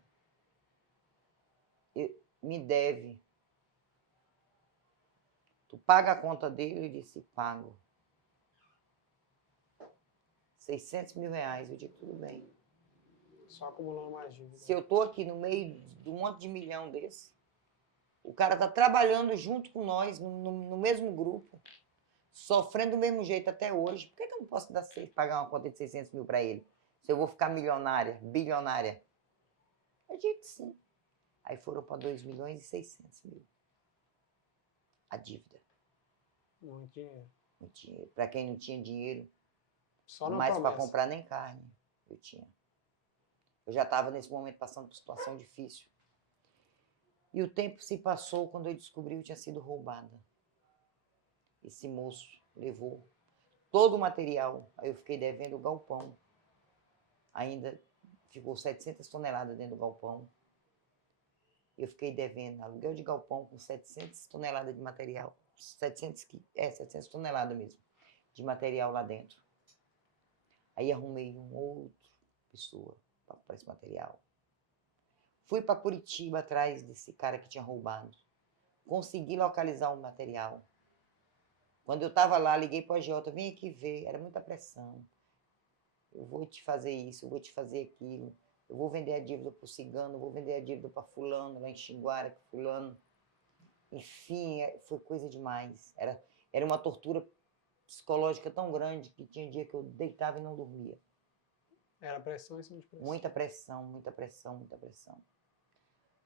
me deve. Tu paga a conta dele? Ele disse, pago. 600 mil reais. Eu digo, tudo bem. Só acumulando mais dívida. Se eu tô aqui no meio de um monte de milhão desse, o cara tá trabalhando junto com nós, no mesmo grupo, sofrendo do mesmo jeito até hoje, por que eu não posso pagar uma conta de 600 mil para ele? Se eu vou ficar milionária, bilionária? Eu digo que sim. Aí foram para 2 milhões e 600 mil. A dívida. Muito dinheiro. Muito dinheiro. Para quem não tinha dinheiro, só não mais para comprar nem carne, eu tinha. Eu já estava nesse momento passando por situação difícil. E o tempo se passou quando eu descobri que eu tinha sido roubada. Esse moço levou todo o material. Aí eu fiquei devendo o galpão. Ainda ficou 700 toneladas dentro do galpão. Eu fiquei devendo aluguel de galpão com 700 toneladas de material. 700 toneladas mesmo, de material lá dentro. Aí arrumei uma outra pessoa para esse material. Fui para Curitiba atrás desse cara que tinha roubado. Consegui localizar o material. Quando eu estava lá, liguei para o agiota, vem aqui ver, era muita pressão. Eu vou te fazer isso, eu vou te fazer aquilo. Eu vou vender a dívida para o cigano, eu vou vender a dívida para fulano, lá em Xinguara, fulano. Enfim, foi coisa demais. Era uma tortura psicológica tão grande que tinha dia que eu deitava e não dormia. Era pressão em cima de pressão. Muita pressão, muita pressão, muita pressão.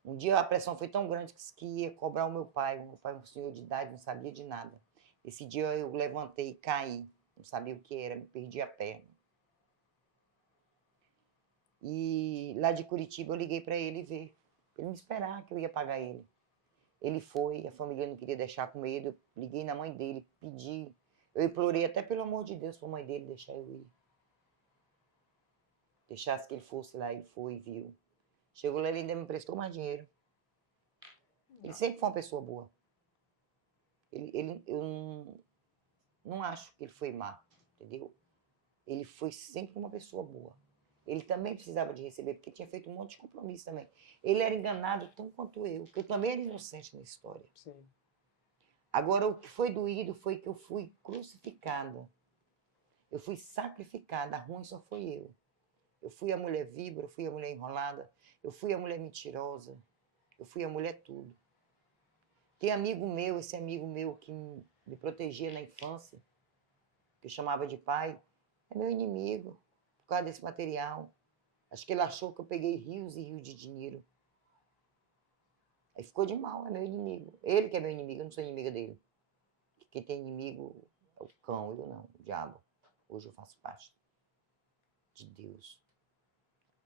Um dia a pressão foi tão grande que ia cobrar o meu pai. O meu pai, um senhor de idade, não sabia de nada. Esse dia eu levantei e caí. Não sabia o que era, me perdi a perna. E lá de Curitiba eu liguei para ele ver. Pra ele me esperar que eu ia pagar ele. Ele foi, a família não queria deixar com medo. Eu liguei na mãe dele, pedi. Eu implorei até pelo amor de Deus para a mãe dele deixar eu ir. Deixasse que ele fosse lá, ele foi e viu. Chegou lá, ele ainda me emprestou mais dinheiro. Ele sempre foi uma pessoa boa. Eu não acho que ele foi má, entendeu? Ele foi sempre uma pessoa boa. Ele também precisava de receber, porque tinha feito um monte de compromisso também. Ele era enganado tão quanto eu, porque eu também era inocente na história. Sim. Agora, o que foi doído foi que eu fui crucificada. Eu fui sacrificada, a ruim só foi eu. Eu fui a mulher víbora, eu fui a mulher enrolada, eu fui a mulher mentirosa, eu fui a mulher tudo. Tem esse amigo meu que me protegia na infância, que eu chamava de pai, é meu inimigo por causa desse material. Acho que ele achou que eu peguei rios e rios de dinheiro. Aí ficou de mal, é meu inimigo. Ele que é meu inimigo, eu não sou inimiga dele. Quem tem inimigo é o cão, eu não, o diabo. Hoje eu faço parte de Deus.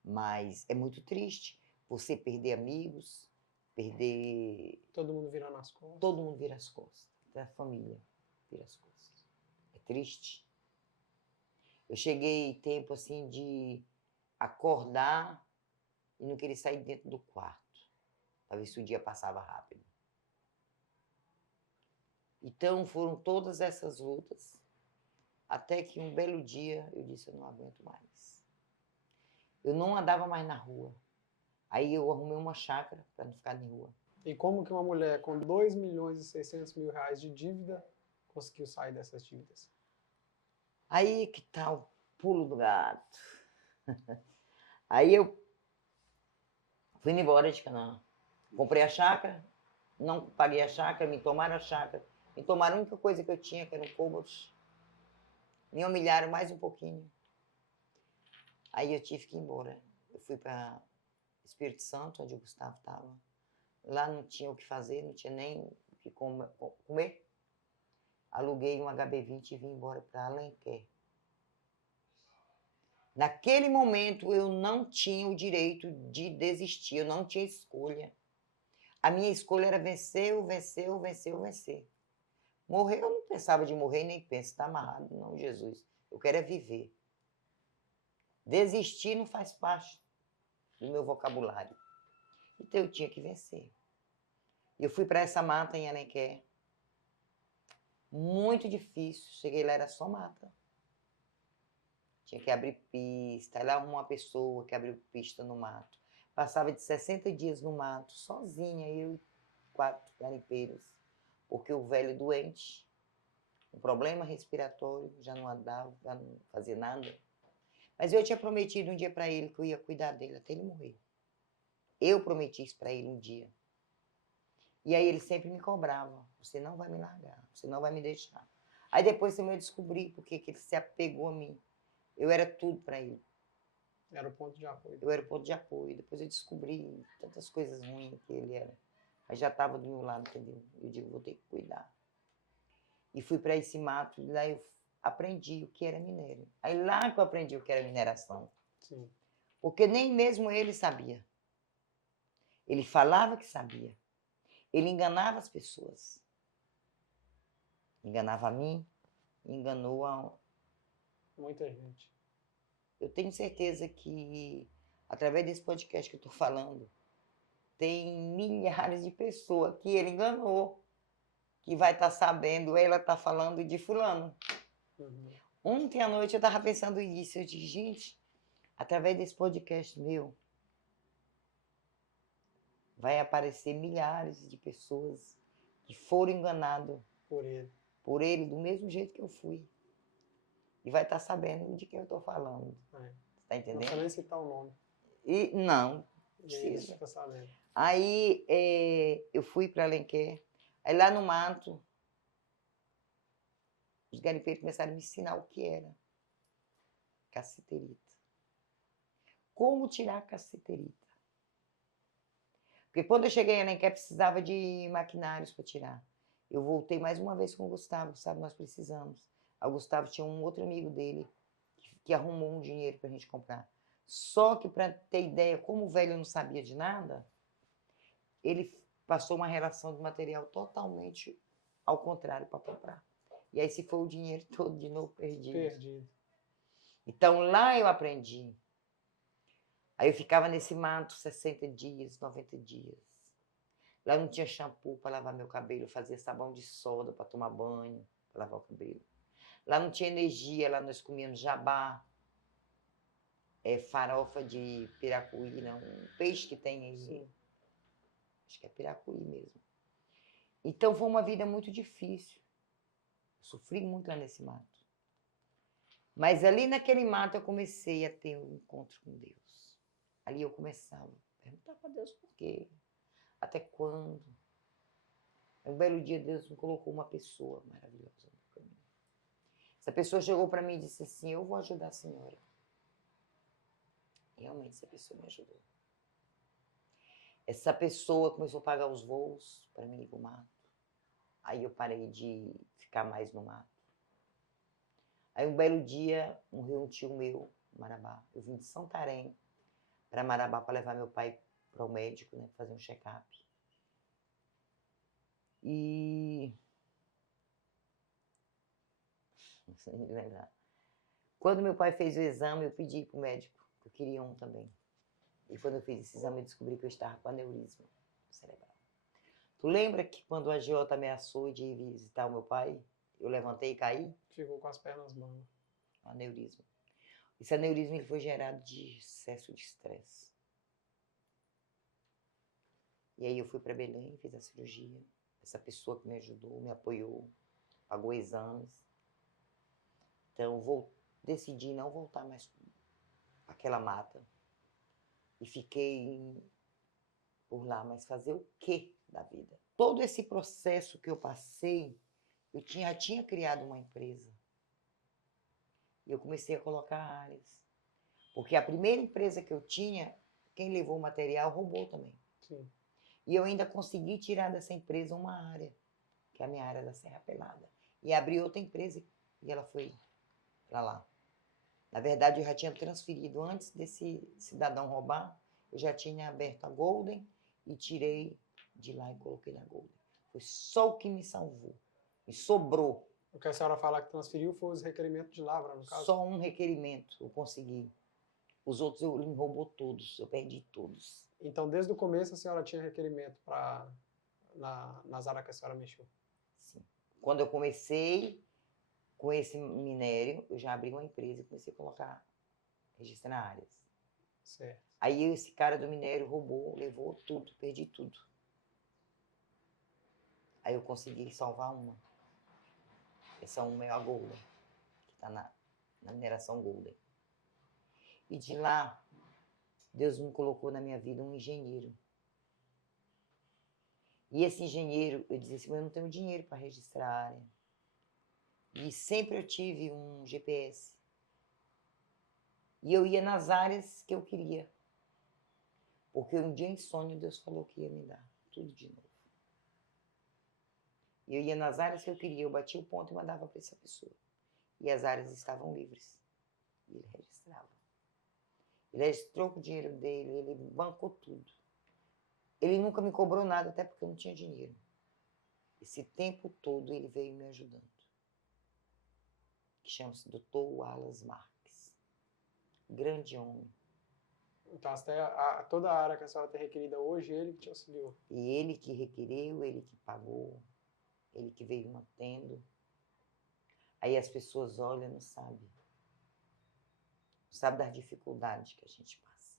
Mas é muito triste você perder amigos, perder... Todo mundo virar nas costas. Todo mundo vira as costas. Até a família vira as costas. É triste. Eu cheguei tempo assim de acordar e não querer sair dentro do quarto. Talvez se o dia passava rápido. Então foram todas essas lutas, até que um belo dia eu disse, eu não aguento mais. Eu não andava mais na rua. Aí eu arrumei uma chácara para não ficar na rua. E como que uma mulher com 2.600.000 reais de dívida conseguiu sair dessas dívidas? Aí que tá o pulo do gato. Aí eu fui embora de Canaã. Comprei a chácara, não paguei a chácara, me tomaram a chácara. Me tomaram a única coisa que eu tinha, que era um cômodo. Me humilharam mais um pouquinho. Aí eu tive que ir embora. Eu fui para Espírito Santo, onde o Gustavo estava. Lá não tinha o que fazer, não tinha nem o que comer. Aluguei um HB20 e vim embora para Alenquer. Naquele momento eu não tinha o direito de desistir, eu não tinha escolha. A minha escolha era vencer. Morrer, eu não pensava de morrer, nem penso, está amarrado, não, Jesus. Eu quero é viver. Desistir não faz parte do meu vocabulário. Então eu tinha que vencer. Eu fui para essa mata em Alenquer. Muito difícil. Cheguei lá, era só mata. Tinha que abrir pista. Aí lá arrumou uma pessoa que abriu pista no mato. Passava de 60 dias no mato, sozinha, eu e 4 garimpeiros. Porque o velho doente, um problema respiratório, já não andava, já não fazia nada. Mas eu tinha prometido um dia para ele que eu ia cuidar dele até ele morrer. Eu prometi isso para ele um dia. E aí ele sempre me cobrava, você não vai me largar, você não vai me deixar. Aí depois eu descobri porque que ele se apegou a mim. Eu era tudo para ele. Era o ponto de apoio. Eu era o ponto de apoio. Depois eu descobri tantas coisas ruins que ele era. Aí já estava do meu lado, entendeu? Eu digo, vou ter que cuidar. E fui para esse mato, e lá eu aprendi o que era minério. Aí lá que eu aprendi o que era mineração. Sim. Porque nem mesmo ele sabia. Ele falava que sabia. Ele enganava as pessoas. Enganava a mim, enganou a... Muita gente. Eu tenho certeza que, através desse podcast que eu estou falando, tem milhares de pessoas que ele enganou, que vai estar sabendo, ela está falando de fulano. Uhum. Ontem à noite eu estava pensando isso, eu disse, gente, através desse podcast meu, vai aparecer milhares de pessoas que foram enganadas por ele, do mesmo jeito que eu fui. E vai estar sabendo de quem eu estou falando. Você está entendendo? Não precisa nem citar o nome. E não, precisa. Fica sabendo. Aí eu fui para Alenquer. Aí lá no mato, os garimpeiros começaram a me ensinar o que era cassiterita. Como tirar a cassiterita. Porque quando eu cheguei em Alenquer, precisava de maquinários para tirar. Eu voltei mais uma vez com o Gustavo. Gustavo, nós precisamos. Aí o Gustavo tinha um outro amigo dele que arrumou um dinheiro para a gente comprar. Só que, para ter ideia, como o velho não sabia de nada, ele passou uma relação de material totalmente ao contrário para comprar. E aí se foi o dinheiro todo de novo perdido. Então lá eu aprendi. Aí eu ficava nesse mato 60 dias, 90 dias. Lá não tinha shampoo para lavar meu cabelo, eu fazia sabão de soda para tomar banho, para lavar o cabelo. Lá não tinha energia, lá nós comíamos jabá, farofa de piracuí, não, um peixe que tem aí. Sim. Acho que é piracuí mesmo. Então foi uma vida muito difícil. Eu sofri muito lá nesse mato. Mas ali naquele mato eu comecei a ter um encontro com Deus. Ali eu começava a perguntar para Deus por quê? Até quando? Um belo dia Deus me colocou uma pessoa maravilhosa no caminho. Essa pessoa chegou para mim e disse assim, eu vou ajudar a senhora. E realmente essa pessoa me ajudou. Essa pessoa começou a pagar os voos para mim ir para o mato. Aí eu parei de ficar mais no mato. Aí um belo dia morreu um tio meu, em Marabá. Eu vim de Santarém para Marabá para levar meu pai para o médico, né, fazer um check-up. E... não sei me lembrar. Quando meu pai fez o exame, eu pedi para o médico, que eu queria um também. E quando eu fiz esse exame, eu descobri que eu estava com aneurisma cerebral. Tu lembra que quando a agiota ameaçou de ir visitar o meu pai, eu levantei e caí? Ficou com as pernas bambas. Aneurisma. Esse aneurisma ele foi gerado de excesso de estresse. E aí eu fui para Belém, fiz a cirurgia. Essa pessoa que me ajudou, me apoiou, pagou exames. Então decidi não voltar mais para aquela mata. E fiquei por lá, mas fazer o quê da vida? Todo esse processo que eu passei, eu já tinha criado uma empresa. E eu comecei a colocar áreas. Porque a primeira empresa que eu tinha, quem levou o material roubou também. Sim. E eu ainda consegui tirar dessa empresa uma área, que é a minha área da Serra Pelada. E abri outra empresa e ela foi para lá. Na verdade, eu já tinha transferido, antes desse cidadão roubar, eu já tinha aberto a Golden e tirei de lá e coloquei na Golden. Foi só o que me salvou. E sobrou. O que a senhora fala que transferiu foi os requerimentos de lavra, no caso? Só um requerimento eu consegui. Os outros ele me roubou todos, eu perdi todos. Então, desde o começo, a senhora tinha requerimento nas áreas que a senhora mexeu? Sim. Quando eu comecei com esse minério, eu já abri uma empresa e comecei a colocar, registrar áreas. Certo. Aí esse cara do minério roubou, levou tudo, perdi tudo. Aí eu consegui salvar uma. Essa uma é a Golden, que está na mineração Golden. E de lá, Deus me colocou na minha vida um engenheiro. E esse engenheiro, eu dizia assim, mas eu não tenho dinheiro para registrar a área. E sempre eu tive um GPS. E eu ia nas áreas que eu queria. Porque um dia em sonho Deus falou que ia me dar tudo de novo. E eu ia nas áreas que eu queria, eu batia o ponto e mandava para essa pessoa. E as áreas estavam livres. E ele registrava. Ele registrou com o dinheiro dele, ele bancou tudo. Ele nunca me cobrou nada, até porque eu não tinha dinheiro. Esse tempo todo ele veio me ajudando. Que chama-se Dr. Wallace Marques. Grande homem. Então, toda a área que a senhora tem requerida hoje, ele que te auxiliou? E ele que requereu, ele que pagou, ele que veio mantendo. Aí as pessoas olham e não sabem. Não sabem das dificuldades que a gente passa.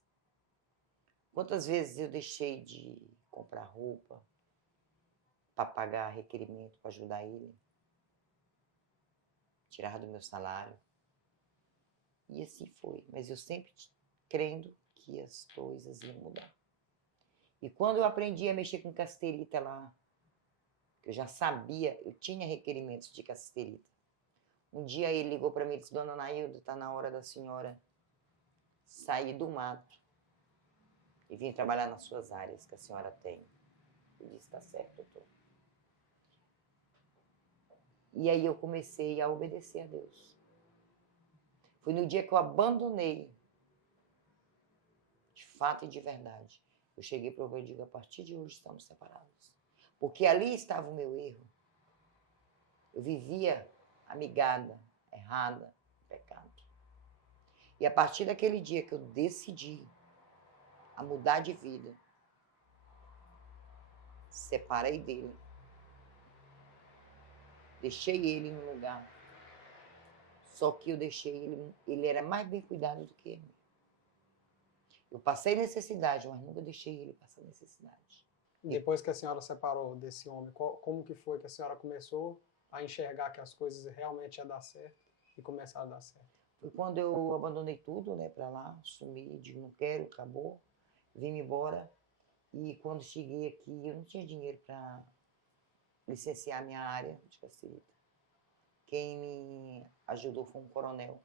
Quantas vezes eu deixei de comprar roupa para pagar requerimento, para ajudar ele? Tirava do meu salário. E assim foi. Mas eu sempre crendo que as coisas iam mudar. E quando eu aprendi a mexer com casterita lá, que eu já sabia, eu tinha requerimentos de casterita. Um dia ele ligou para mim e disse, Dona Nailda, está na hora da senhora sair do mato e vir trabalhar nas suas áreas que a senhora tem. Eu disse, está certo, doutor. E aí eu comecei a obedecer a Deus. Foi no dia que eu abandonei, de fato e de verdade. Eu cheguei para o e digo, a partir de hoje estamos separados. Porque ali estava o meu erro. Eu vivia amigada, errada, pecado. E a partir daquele dia que eu decidi a mudar de vida, separei dele, deixei ele no lugar. Só que eu deixei ele era mais bem cuidado do que ele. Eu passei necessidade, mas nunca deixei ele passar necessidade. Depois que a senhora separou desse homem, como que foi que a senhora começou a enxergar que as coisas realmente iam dar certo e começaram a dar certo? Foi quando eu abandonei tudo, né, para lá, sumi, digo, não quero, acabou, vim embora. E quando cheguei aqui, eu não tinha dinheiro para licenciar minha área de casterita. Quem me ajudou foi um coronel.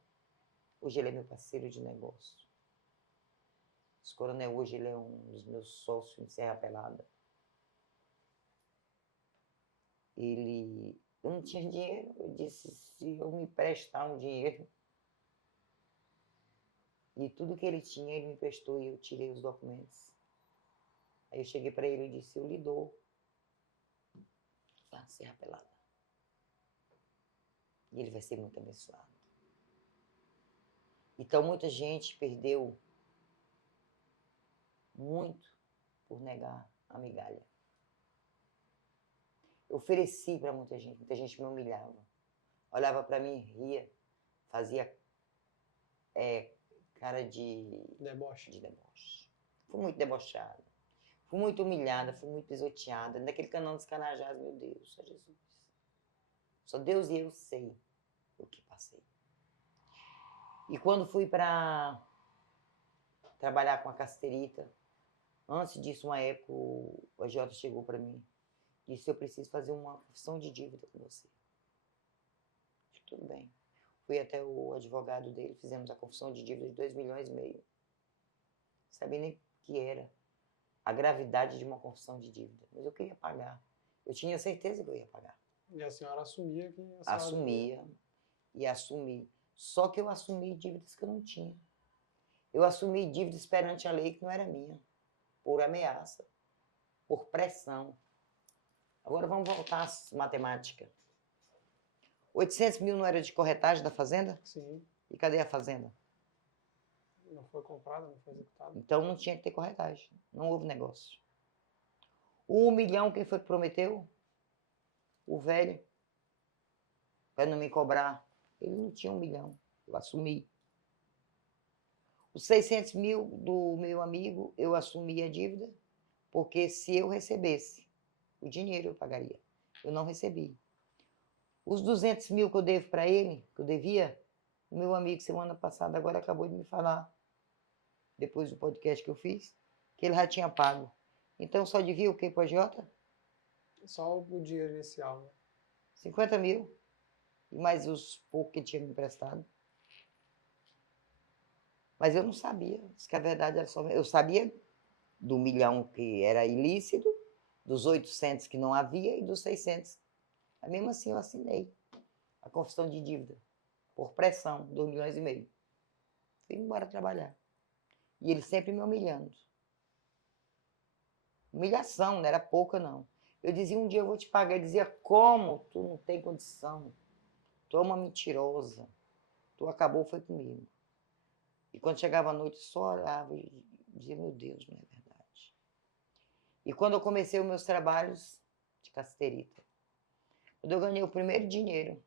Hoje ele é meu parceiro de negócio. Esse coronel hoje ele é um dos meus sócios em Serra Pelada. Eu não tinha dinheiro, eu disse, se eu me prestar um dinheiro, e tudo que ele tinha, ele me prestou e eu tirei os documentos. Aí eu cheguei para ele e disse, eu lhe dou a Serra Pelada. E ele vai ser muito abençoado. Então muita gente perdeu muito por negar a migalha. Eu ofereci para muita gente me humilhava. Olhava para mim, ria, fazia cara de Deboche. Fui muito debochada. Fui muito humilhada, fui muito pisoteada. Naquele canal dos Canajados, meu Deus, só Jesus. Só Deus e eu sei o que passei. E quando fui para trabalhar com a casterita, antes disso, uma época, o AJ chegou para mim e disse, eu preciso fazer uma confissão de dívida com você. Disse, tudo bem. Fui até o advogado dele, fizemos a confissão de dívida de 2,5 milhões. Não sabia nem o que era a gravidade de uma confissão de dívida. Mas eu queria pagar. Eu tinha certeza que eu ia pagar. E a senhora assumia que a senhora Assumia e assumi. Só que eu assumi dívidas que eu não tinha. Eu assumi dívidas perante a lei que não era minha. Por ameaça. Por pressão. Agora vamos voltar às matemáticas. 800 mil não era de corretagem da fazenda? Sim. E cadê a fazenda? Não foi comprada, não foi executada. Então não tinha que ter corretagem. Não houve negócio. O 1 milhão, quem foi que prometeu? O velho. Para não me cobrar. Ele não tinha 1 milhão. Eu assumi. Os 600 mil do meu amigo, eu assumi a dívida, porque se eu recebesse o dinheiro, eu pagaria. Eu não recebi. Os 200 mil que eu devo para ele, que eu devia, o meu amigo, semana passada, agora acabou de me falar, depois do podcast que eu fiz, que ele já tinha pago. Então, só devia o quê para o AJ? Só o dinheiro inicial, né? 50 mil. E mais os poucos que tinha me emprestado. Mas eu não sabia. Diz que a verdade era só... Eu sabia do 1 milhão que era ilícito, dos 800 que não havia e dos 600. Mas mesmo assim eu assinei a confissão de dívida. Por pressão, 2,5 milhões. Fui embora trabalhar. E ele sempre me humilhando. Humilhação, não era pouca, não. Eu dizia, um dia eu vou te pagar. Ele dizia, como? Tu não tem condição. Tu é uma mentirosa. Tu acabou, foi comigo. E quando chegava a noite, eu só orava e dizia, meu Deus, não é verdade. E quando eu comecei os meus trabalhos de casterita, quando eu ganhei o primeiro dinheiro,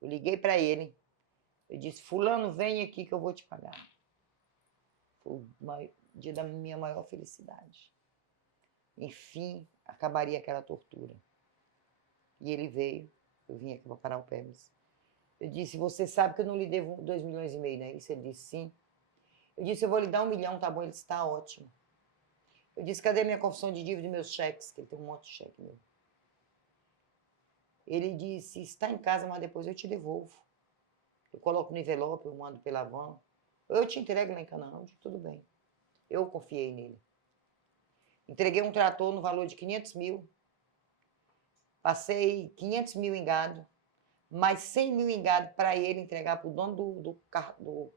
eu liguei para ele, eu disse, fulano, vem aqui que eu vou te pagar. Foi o dia da minha maior felicidade. Enfim, acabaria aquela tortura. E ele veio, eu vim aqui para parar o pé. Eu disse, você sabe que eu não lhe devo 2,5 milhões, né? Isso ele disse, sim. Eu disse, eu vou lhe dar 1 milhão, tá bom? Ele disse, tá ótimo. Eu disse, cadê minha confissão de dívida e meus cheques? Que ele tem um monte de cheque meu. Ele disse, está em casa, mas depois eu te devolvo. Eu coloco no envelope, eu mando pela van. Eu te entrego lá em Canaã. Tudo bem. Eu confiei nele. Entreguei um trator no valor de 500 mil. Passei 500 mil em gado. Mais 100 mil em gado para ele entregar para o dono do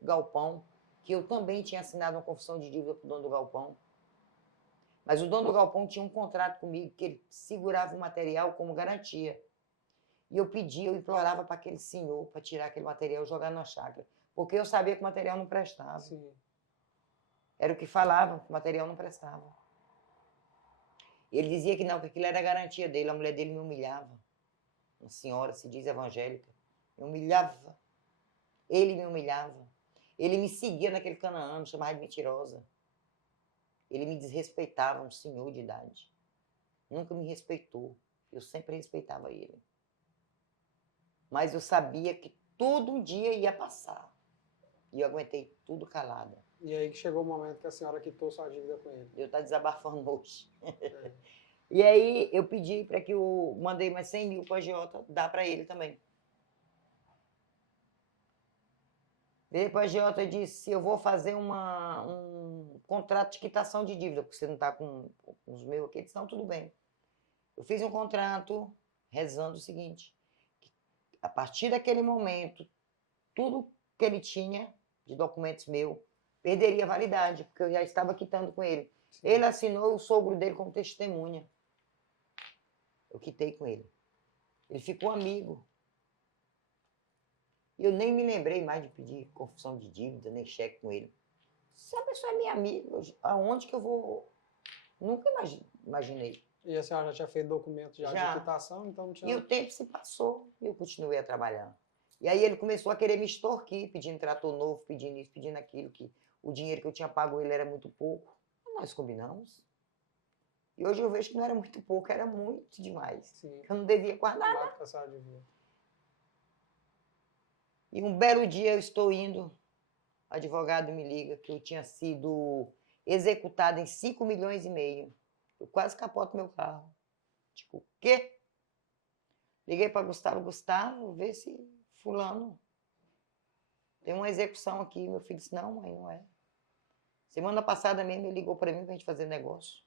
galpão, que eu também tinha assinado uma confissão de dívida para o dono do galpão. Mas o dono do galpão tinha um contrato comigo, que ele segurava o material como garantia. E eu pedia, eu implorava para aquele senhor, para tirar aquele material e jogar na chácara. Porque eu sabia que o material não prestava. Sim. Era o que falavam, que o material não prestava. Ele dizia que não, que aquilo era a garantia dele, a mulher dele me humilhava. Uma senhora, se diz evangélica, me humilhava. Ele me humilhava. Ele me seguia naquele Canaã, me chamava de mentirosa. Ele me desrespeitava, um senhor de idade. Nunca me respeitou. Eu sempre respeitava ele. Mas eu sabia que todo um dia ia passar. E eu aguentei tudo calada. E aí que chegou o momento que a senhora quitou sua dívida com ele. Eu estou desabafando hoje. É. E aí eu pedi para que eu mandei mais 100 mil para o agiota, dá para ele também. Veio para o agiota e disse, eu vou fazer um contrato de quitação de dívida, porque você não está com os meus aqui, então tudo bem. Eu fiz um contrato rezando o seguinte, que a partir daquele momento, tudo que ele tinha de documentos meu perderia validade, porque eu já estava quitando com ele. Sim. Ele assinou o sogro dele como testemunha. Eu quitei com ele. Ele ficou amigo. E eu nem me lembrei mais de pedir confissão de dívida, nem cheque com ele. Se a pessoa é minha amiga, aonde que eu vou? Nunca imaginei. E a senhora já tinha feito documento já de quitação, então não tinha... E o tempo se passou e eu continuei a trabalhar. E aí ele começou a querer me extorquir, pedindo trator novo, pedindo isso, pedindo aquilo, que o dinheiro que eu tinha pago ele era muito pouco. Nós combinamos. E hoje eu vejo que não era muito pouco, era muito demais. Sim. Eu não devia quase nada. Mais do que a senhora devia. E um belo dia eu estou indo, o advogado me liga que eu tinha sido executado em 5 milhões e meio. Eu quase capoto meu carro. Tipo, o quê? Liguei para Gustavo, vê se fulano tem uma execução aqui. Meu filho disse, não, mãe, não é. Semana passada mesmo ele ligou para mim para a gente fazer negócio.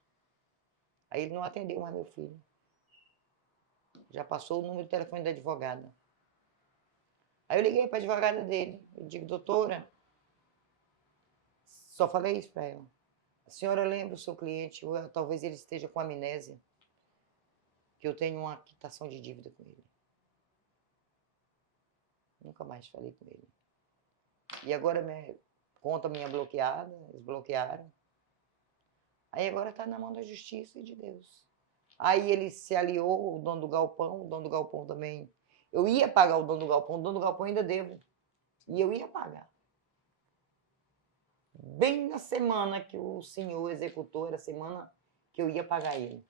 Aí ele não atendeu mais meu filho. Já passou o número de telefone da advogada. Aí eu liguei para a advogada dele. Eu digo, doutora, só falei isso para ela. A senhora lembra o seu cliente, ou talvez ele esteja com amnésia, que eu tenho uma quitação de dívida com ele. Nunca mais falei com ele. E agora minha conta minha bloqueada, eles bloquearam. Aí agora está na mão da justiça e de Deus. Aí ele se aliou, o dono do galpão também. Eu ia pagar o dono do galpão ainda devo. E eu ia pagar. Bem na semana que o senhor executou, era a semana que eu ia pagar ele.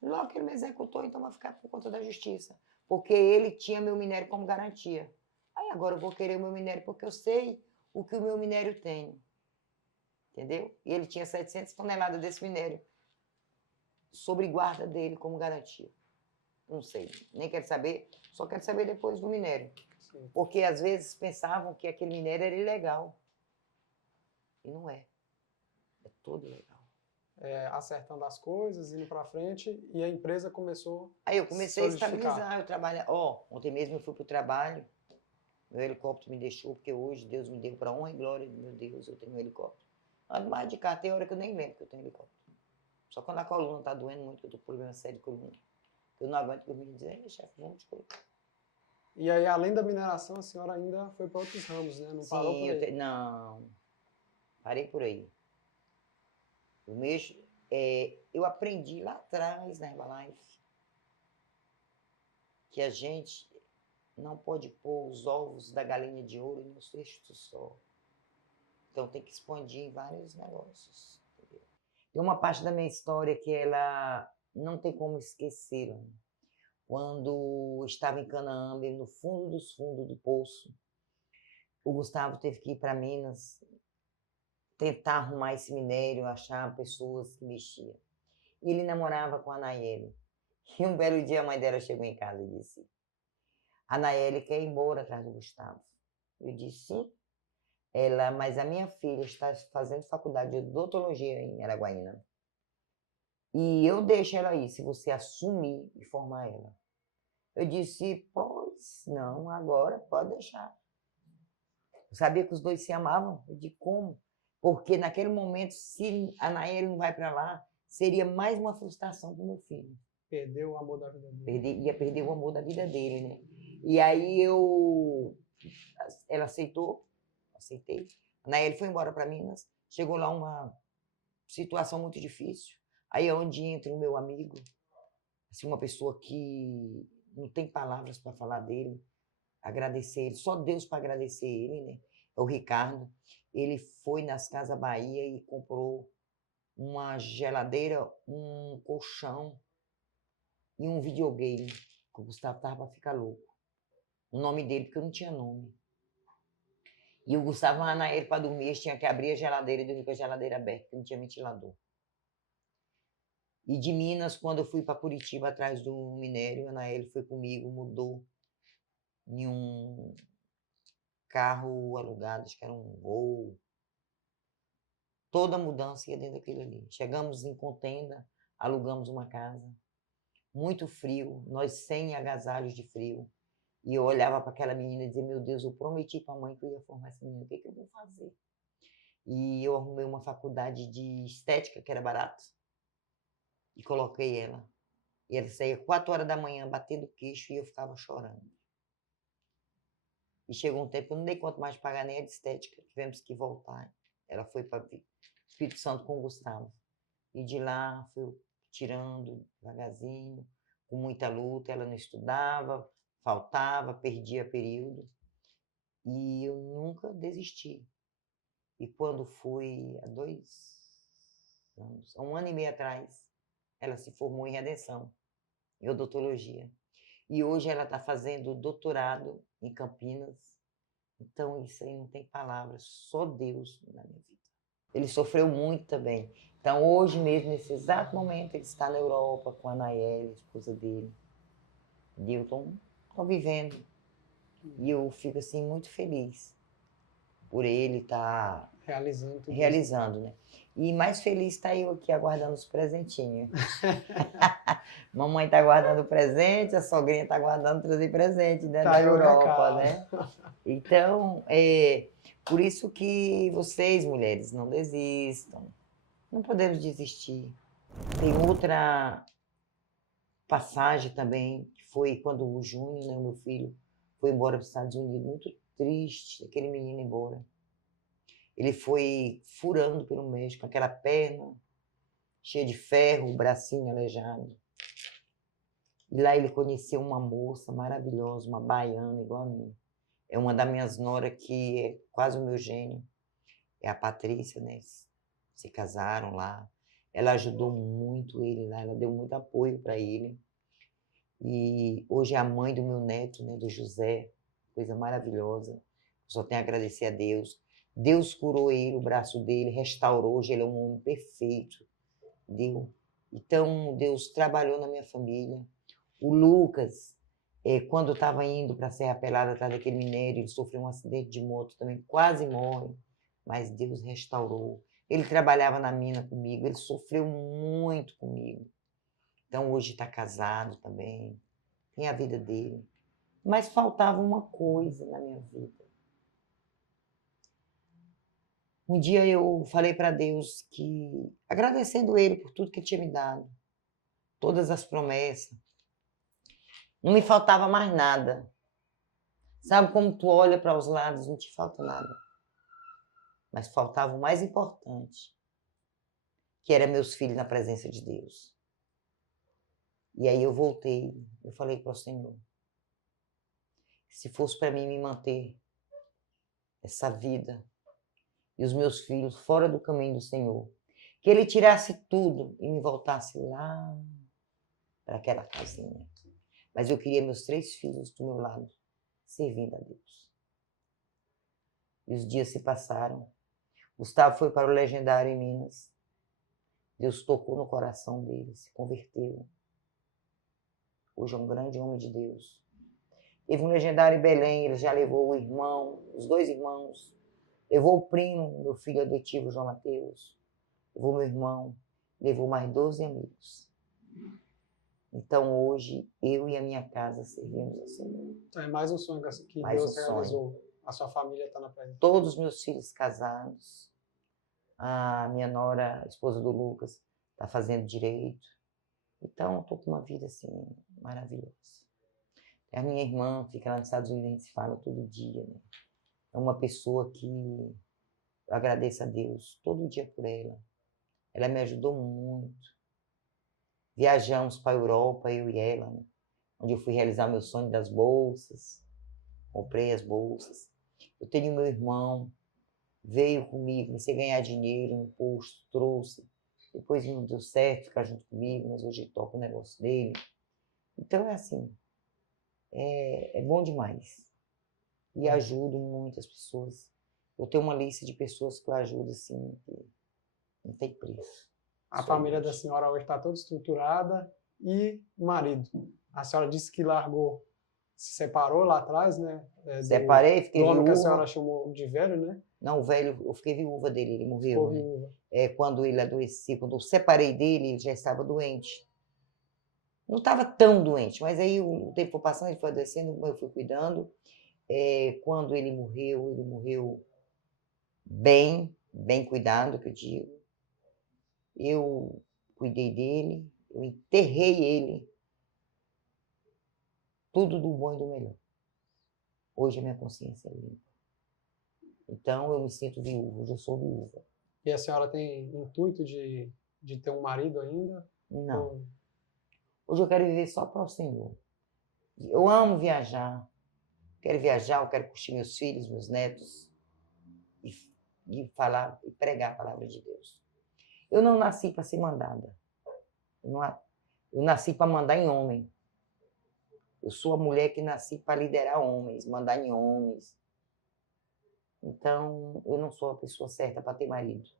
Logo que ele me executou, então vai ficar por conta da justiça. Porque ele tinha meu minério como garantia. Aí agora eu vou querer o meu minério porque eu sei o que o meu minério tem. Entendeu? E ele tinha 700 toneladas desse minério sobre guarda dele como garantia. Não sei, nem quero saber, só quero saber depois do minério. Sim. Porque às vezes pensavam que aquele minério era ilegal. E não é. É todo legal. Acertando as coisas, indo para frente, e a empresa começou Aí eu comecei a estabilizar, eu trabalho. Ontem mesmo eu fui para o trabalho, meu helicóptero me deixou, porque hoje Deus me deu para honra e glória do meu Deus, eu tenho um helicóptero. Ando mais de cá, tem hora que eu nem lembro que eu tenho helicóptero. Só quando a coluna está doendo muito, que eu estou com problema sério de coluna. Eu não aguento dormir e dizer, ei, chefe, vamos te colocar. E aí, além da mineração, a senhora ainda foi para outros ramos, né? Não parou por aí? Não, parei por aí. Eu aprendi lá atrás na Herbalife que a gente não pode pôr os ovos da galinha de ouro em um cesto só. Então tem que expandir em vários negócios. Entendeu? Tem uma parte da minha história que ela não tem como esquecer. Quando estava em Canaã, no fundo dos fundos do poço, o Gustavo teve que ir para Minas tentar arrumar esse minério, achar pessoas que mexiam. E ele namorava com a Nayeli. E um belo dia a mãe dela chegou em casa e disse, a Nayeli quer ir embora atrás do Gustavo. Eu disse, sim. Mas a minha filha está fazendo faculdade de odontologia em Araguaína. E eu deixo ela aí, se você assumir e formar ela. Eu disse, pois não, agora pode deixar. Eu sabia que os dois se amavam. Eu disse, como? Porque naquele momento, se a Nayeli não vai para lá, seria mais uma frustração para o meu filho. Perdeu o amor da vida dele. Ia perder o amor da vida dele, né? E aí ela aceitou, aceitei. A Nayeli foi embora para Minas, chegou lá uma situação muito difícil. Aí é onde entra o meu amigo, assim, uma pessoa que não tem palavras para falar dele, agradecer ele, só Deus para agradecer ele, né? É o Ricardo. Ele foi nas Casas Bahia e comprou uma geladeira, um colchão e um videogame, que o Gustavo estava para ficar louco. O nome dele, porque eu não tinha nome. E o Gustavo, na ele para dormir, tinha que abrir a geladeira e dormir com a geladeira aberta, porque não tinha ventilador. E de Minas, quando eu fui para Curitiba atrás do minério, a Anaele foi comigo, mudou em um carro alugado, acho que era um Gol. Toda a mudança ia dentro daquilo ali. Chegamos em Contenda, alugamos uma casa, muito frio, nós sem agasalhos de frio. E eu olhava para aquela menina e dizia, meu Deus, eu prometi para a mãe que eu ia formar essa menina, o que eu vou fazer? E eu arrumei uma faculdade de estética, que era barato, e coloquei ela. E ela saía 4 horas da manhã, batendo queixo, e eu ficava chorando. E chegou um tempo que eu não dei conta mais de pagar nem a de estética, tivemos que voltar. Ela foi para Espírito Santo com o Gustavo. E de lá fui tirando devagarzinho, com muita luta. Ela não estudava, faltava, perdia período. E eu nunca desisti. E quando foi há 2 anos, há 1 ano e meio atrás, ela se formou em Redenção, em odontologia. E hoje ela está fazendo doutorado em Campinas. Então isso aí não tem palavras, só Deus na minha vida. Ele sofreu muito também. Então hoje mesmo, nesse exato momento, ele está na Europa com a Nayeli, esposa dele. E eu estou vivendo. E eu fico assim muito feliz por ele estar realizando, né? E mais feliz está eu aqui aguardando os presentinhos. Mamãe está aguardando o presente, a sogrinha está aguardando trazer presente, né, da Europa, né? Então, por isso que vocês, mulheres, não desistam. Não podemos desistir. Tem outra passagem também, que foi quando o Júnior, né, meu filho, foi embora para os Estados Unidos, muito triste, aquele menino embora. Ele foi furando pelo meio, com aquela perna cheia de ferro, o bracinho aleijado. E lá ele conheceu uma moça maravilhosa, uma baiana igual a mim. É uma das minhas noras que é quase o meu gênio. É a Patrícia, né? Se casaram lá. Ela ajudou muito ele lá, ela deu muito apoio para ele. E hoje é a mãe do meu neto, né, do José, coisa maravilhosa. Só tenho a agradecer a Deus. Deus curou ele, o braço dele, restaurou, hoje ele é um homem perfeito. Deu. Então, Deus trabalhou na minha família. O Lucas, quando estava indo para a Serra Pelada, atrás daquele minério, ele sofreu um acidente de moto também, quase morre, mas Deus restaurou. Ele trabalhava na mina comigo, ele sofreu muito comigo. Então, hoje está casado também, tem a vida dele. Mas faltava uma coisa na minha vida. Um dia eu falei para Deus que, agradecendo Ele por tudo que Ele tinha me dado, todas as promessas, não me faltava mais nada. Sabe como tu olha para os lados, não te falta nada. Mas faltava o mais importante, que era meus filhos na presença de Deus. E aí eu voltei, eu falei para o Senhor, se fosse para mim me manter essa vida e os meus filhos fora do caminho do Senhor, que Ele tirasse tudo e me voltasse lá para aquela casinha. Mas eu queria meus 3 filhos do meu lado, servindo a Deus. E os dias se passaram. Gustavo foi para o Legendário em Minas. Deus tocou no coração dele, se converteu. Hoje é um grande homem de Deus. Teve um Legendário em Belém, ele já levou o irmão, os 2 irmãos. Levou o primo, meu filho adotivo, João Mateus. Levou meu irmão. Levou mais 12 amigos. Então hoje, eu e a minha casa servimos ao Senhor. Então é mais um sonho que Deus realizou. A sua família está na presença. Todos os meus filhos casados. A minha nora, a esposa do Lucas, está fazendo direito. Então, estou com uma vida assim, maravilhosa. A minha irmã fica lá nos Estados Unidos, a gente se fala todo dia, né? É uma pessoa que eu agradeço a Deus todo dia por ela. Ela me ajudou muito. Viajamos para a Europa, eu e ela, né? Onde eu fui realizar meu sonho das bolsas. Comprei as bolsas. Eu tenho meu irmão, veio comigo, comecei a ganhar dinheiro no posto, trouxe. Depois não deu certo ficar junto comigo, mas hoje toca o negócio dele. Então é assim, é bom demais. E ajudo muitas pessoas. Eu tenho uma lista de pessoas que eu ajudo assim, que não tem preço. A Só família da Deus. senhora hoje está toda estruturada e o marido. A senhora disse que largou, se separou lá atrás, né? Separei, Do fiquei homem que a senhora viúva. chamou de velho, né? Não, o velho, eu fiquei viúva dele, ele Ficou morreu, né? viúva. Quando ele adoeceu, quando eu separei dele, ele já estava doente. Não estava tão doente, mas aí o tempo foi passando, ele foi adoecendo, eu fui cuidando. Quando ele morreu bem, bem cuidado, que eu digo. Eu cuidei dele, eu enterrei ele, tudo do bom e do melhor. Hoje a minha consciência é limpa. Então eu me sinto viúva, hoje eu sou viúva. E a senhora tem intuito de ter um marido ainda? Não. Ou... Hoje eu quero viver só para o Senhor. Eu amo viajar. Quero viajar, eu quero curtir meus filhos, meus netos e falar e pregar a palavra de Deus. Eu não nasci para ser mandada. Eu nasci para mandar em homem. Eu sou a mulher que nasci para liderar homens, mandar em homens. Então, eu não sou a pessoa certa para ter marido.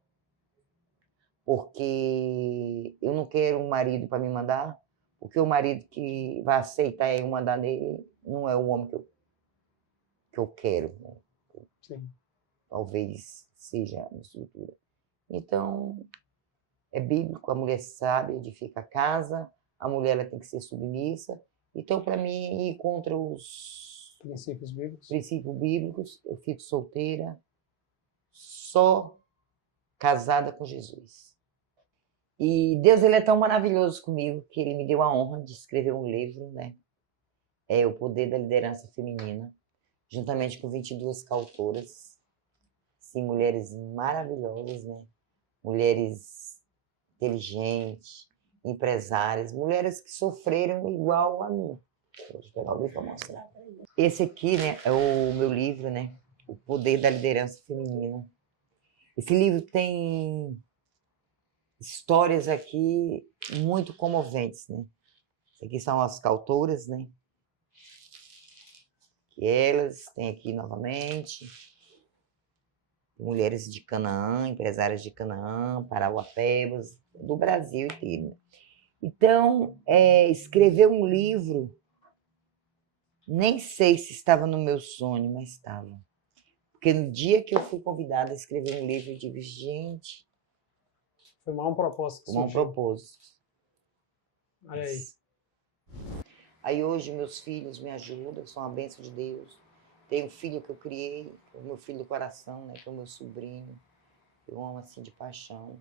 Porque eu não quero um marido para me mandar, porque o marido que vai aceitar eu mandar nele não é o homem que eu quero. Né? Sim. Talvez seja a minha estrutura. Então, é bíblico, a mulher sábia edifica a casa, a mulher ela tem que ser submissa. Então, para mim, ir contra os princípios bíblicos, eu fico solteira, só casada com Jesus. E Deus ele é tão maravilhoso comigo que ele me deu a honra de escrever um livro, né? É O Poder da Liderança Feminina, juntamente com 22 coautoras, sim, mulheres maravilhosas, né? Mulheres inteligentes, empresárias, mulheres que sofreram igual a mim. Vou pegar o livro para mostrar. Esse aqui, né, é o meu livro, né? O Poder da Liderança Feminina. Esse livro tem histórias aqui muito comoventes, né? Isso aqui são as coautoras, né? Que elas têm aqui novamente. Mulheres de Canaã, empresárias de Canaã, Parauapebas, do Brasil inteiro. Então, escrever um livro, nem sei se estava no meu sonho, mas estava. Porque no dia que eu fui convidada a escrever um livro, eu digo, gente... Foi mal um propósito que surgiu. Mal um propósito. Olha aí. Aí hoje meus filhos me ajudam, são a bênção de Deus. Tenho um filho que eu criei, o meu filho do coração, né, que é o meu sobrinho. Eu amo assim de paixão.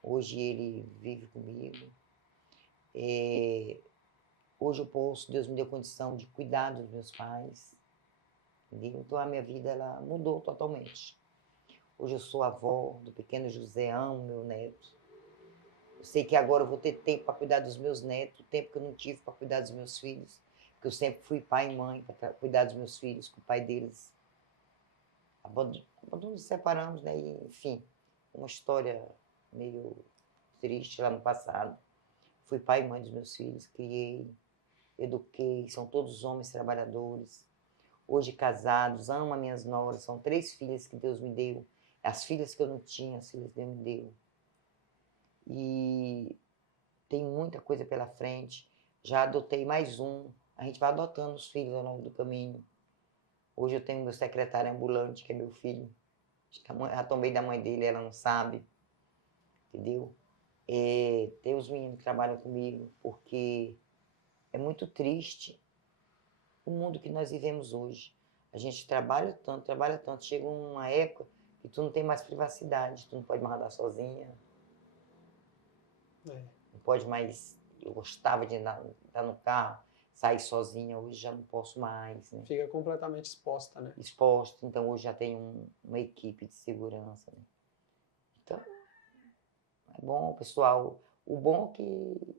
Hoje ele vive comigo. Hoje eu posso, Deus me deu condição de cuidar dos meus pais. Entendeu? Então a minha vida ela mudou totalmente. Hoje eu sou avó do pequeno José, amo meu neto. Eu sei que agora eu vou ter tempo para cuidar dos meus netos, tempo que eu não tive para cuidar dos meus filhos, porque eu sempre fui pai e mãe para cuidar dos meus filhos, com o pai deles. Nos separamos, né? E, enfim, uma história meio triste lá no passado. Fui pai e mãe dos meus filhos, criei, eduquei, são todos homens trabalhadores. Hoje casados, amo as minhas noras, são 3 filhas que Deus me deu. As filhas que eu não tinha, as filhas que Deus me deu. E tem muita coisa pela frente. Já adotei mais um. A gente vai adotando os filhos ao longo do caminho. Hoje eu tenho meu secretário ambulante, que é meu filho. Já tomei da mãe dele, ela não sabe. Entendeu? Tem os meninos que trabalham comigo, porque é muito triste o mundo que nós vivemos hoje. A gente trabalha tanto. Chega uma época que tu não tem mais privacidade. Tu não pode mais andar sozinha. Não pode mais... Eu gostava de estar no carro, sair sozinha, hoje já não posso mais. Né? Fica completamente exposta, né? Exposta, então hoje já tem uma equipe de segurança. Né? Então, é bom, pessoal. O bom é que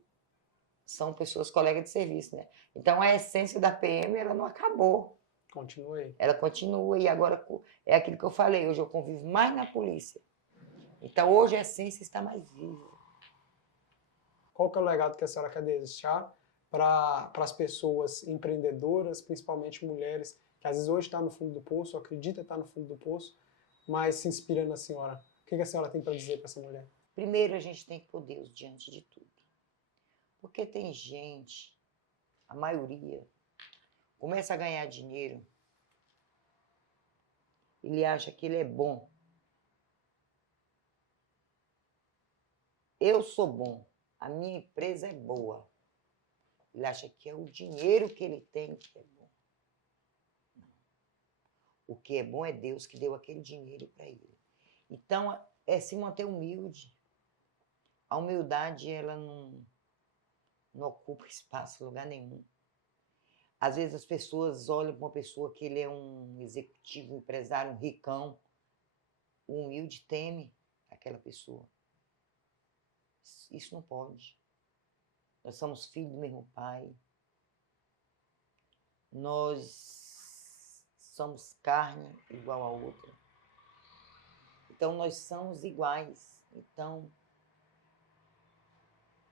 são pessoas colegas de serviço, né? Então a essência da PM, ela não acabou. Continua aí. Ela continua e agora é aquilo que eu falei, hoje eu convivo mais na polícia. Então hoje a essência está mais viva. Qual que é o legado que a senhora quer deixar para as pessoas empreendedoras, principalmente mulheres, que às vezes hoje está no fundo do poço, acredita estar no fundo do poço, mas se inspira na senhora? O que a senhora tem para dizer para essa mulher? Primeiro, a gente tem que pôr Deus diante de tudo. Porque tem gente, a maioria, começa a ganhar dinheiro, ele acha que ele é bom. Eu sou bom, a minha empresa é boa. Ele acha que é o dinheiro que ele tem que é bom. Não. O que é bom é Deus que deu aquele dinheiro para ele. Então, é se manter humilde. A humildade, ela não ocupa espaço em lugar nenhum. Às vezes as pessoas olham para uma pessoa que ele é um executivo, um empresário, um ricão. O humilde teme aquela pessoa. Isso não pode. Nós somos filhos do mesmo pai. Nós somos carne igual a outra. Então, nós somos iguais. Então,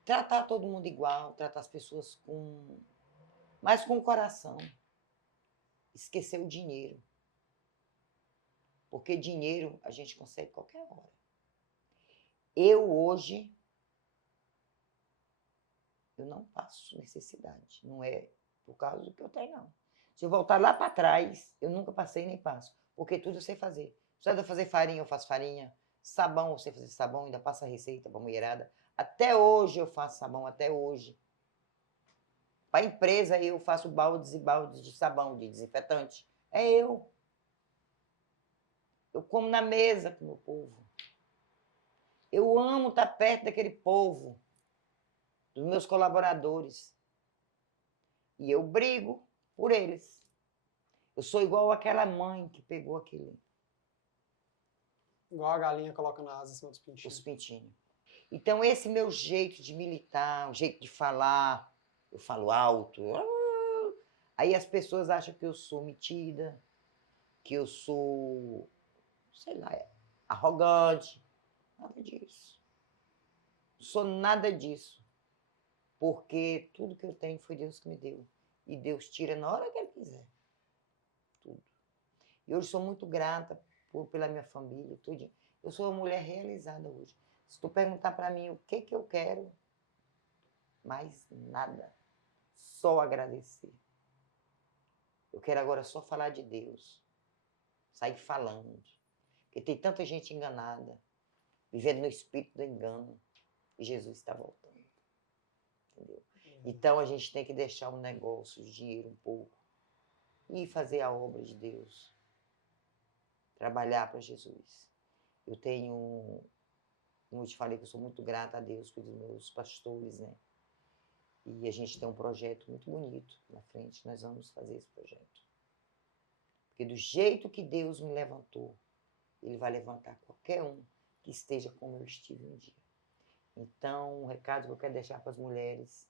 tratar todo mundo igual, tratar as pessoas mas com o coração. Esquecer o dinheiro. Porque dinheiro a gente consegue qualquer hora. Eu hoje, eu não passo necessidade. Não é por causa do que eu tenho, não. Se eu voltar lá para trás, eu nunca passei nem passo. Porque tudo eu sei fazer. Se eu fazer farinha, eu faço farinha. Sabão, eu sei fazer sabão, ainda passo a receita para a mulherada. Até hoje eu faço sabão, até hoje. Para a empresa eu faço baldes e baldes de sabão, de desinfetante. É eu. Eu como na mesa com o meu povo. Eu amo estar perto daquele povo, dos meus colaboradores. E eu brigo por eles. Eu sou igual àquela mãe que pegou aquele... Igual a galinha coloca na asa em cima dos pintinhos. Os pintinhos. Então, esse meu jeito de militar, o jeito de falar, eu falo alto. Aí as pessoas acham que eu sou metida, que eu sou, sei lá, arrogante. Nada disso. Não sou nada disso. Porque tudo que eu tenho foi Deus que me deu. E Deus tira na hora que Ele quiser. Tudo. E hoje sou muito grata pela minha família, tudo. Eu sou uma mulher realizada hoje. Se tu perguntar para mim o que eu quero, mais nada. Só agradecer. Eu quero agora só falar de Deus. Sair falando. Porque tem tanta gente enganada, vivendo no espírito do engano. E Jesus está voltando. Entendeu? Então a gente tem que deixar o negócio, o dinheiro um pouco. E fazer a obra de Deus. Trabalhar para Jesus. Eu tenho, como eu te falei, que eu sou muito grata a Deus pelos meus pastores, né? E a gente tem um projeto muito bonito na frente, nós vamos fazer esse projeto. Porque do jeito que Deus me levantou, Ele vai levantar qualquer um que esteja como eu estive um dia. Então, o recado que eu quero deixar para as mulheres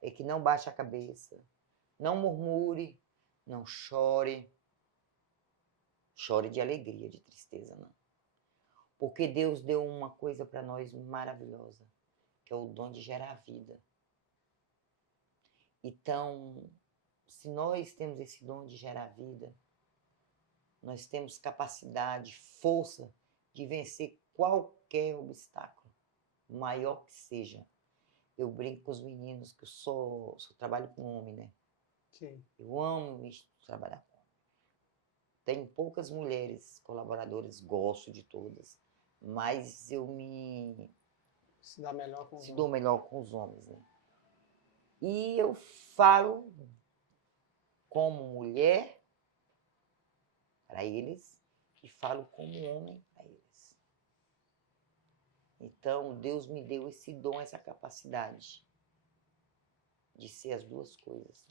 é que não baixe a cabeça, não murmure, não chore. Chore de alegria, de tristeza, não. Porque Deus deu uma coisa para nós maravilhosa, que é o dom de gerar vida. Então, se nós temos esse dom de gerar vida, nós temos capacidade, força de vencer qualquer obstáculo, maior que seja. Eu brinco com os meninos que eu só trabalho com homem, né? Sim. Eu amo trabalhar com homem. Tenho poucas mulheres colaboradoras, gosto de todas, mas eu se dou melhor com os homens, né? E eu falo como mulher para eles e falo como homem para eles. Então, Deus me deu esse dom, essa capacidade de ser as duas coisas.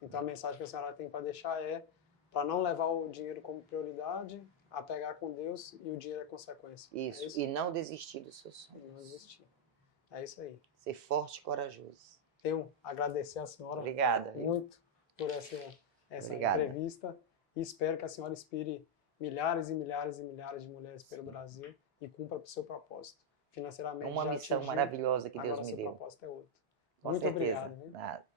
Então, a mensagem que a senhora tem para deixar é para não levar o dinheiro como prioridade, apegar com Deus e o dinheiro é consequência. Isso, é isso? E não desistir dos seus sonhos. E não desistir. É isso aí. Ser forte e corajoso. Tenho agradecer a senhora Obrigada, muito por essa entrevista e espero que a senhora inspire milhares e milhares e milhares de mulheres pelo Brasil e cumpra o seu propósito. Financeiramente, uma missão maravilhosa que Deus me deu. Agora seu propósito é outro. Com muito certeza. obrigado. Viu? Nada.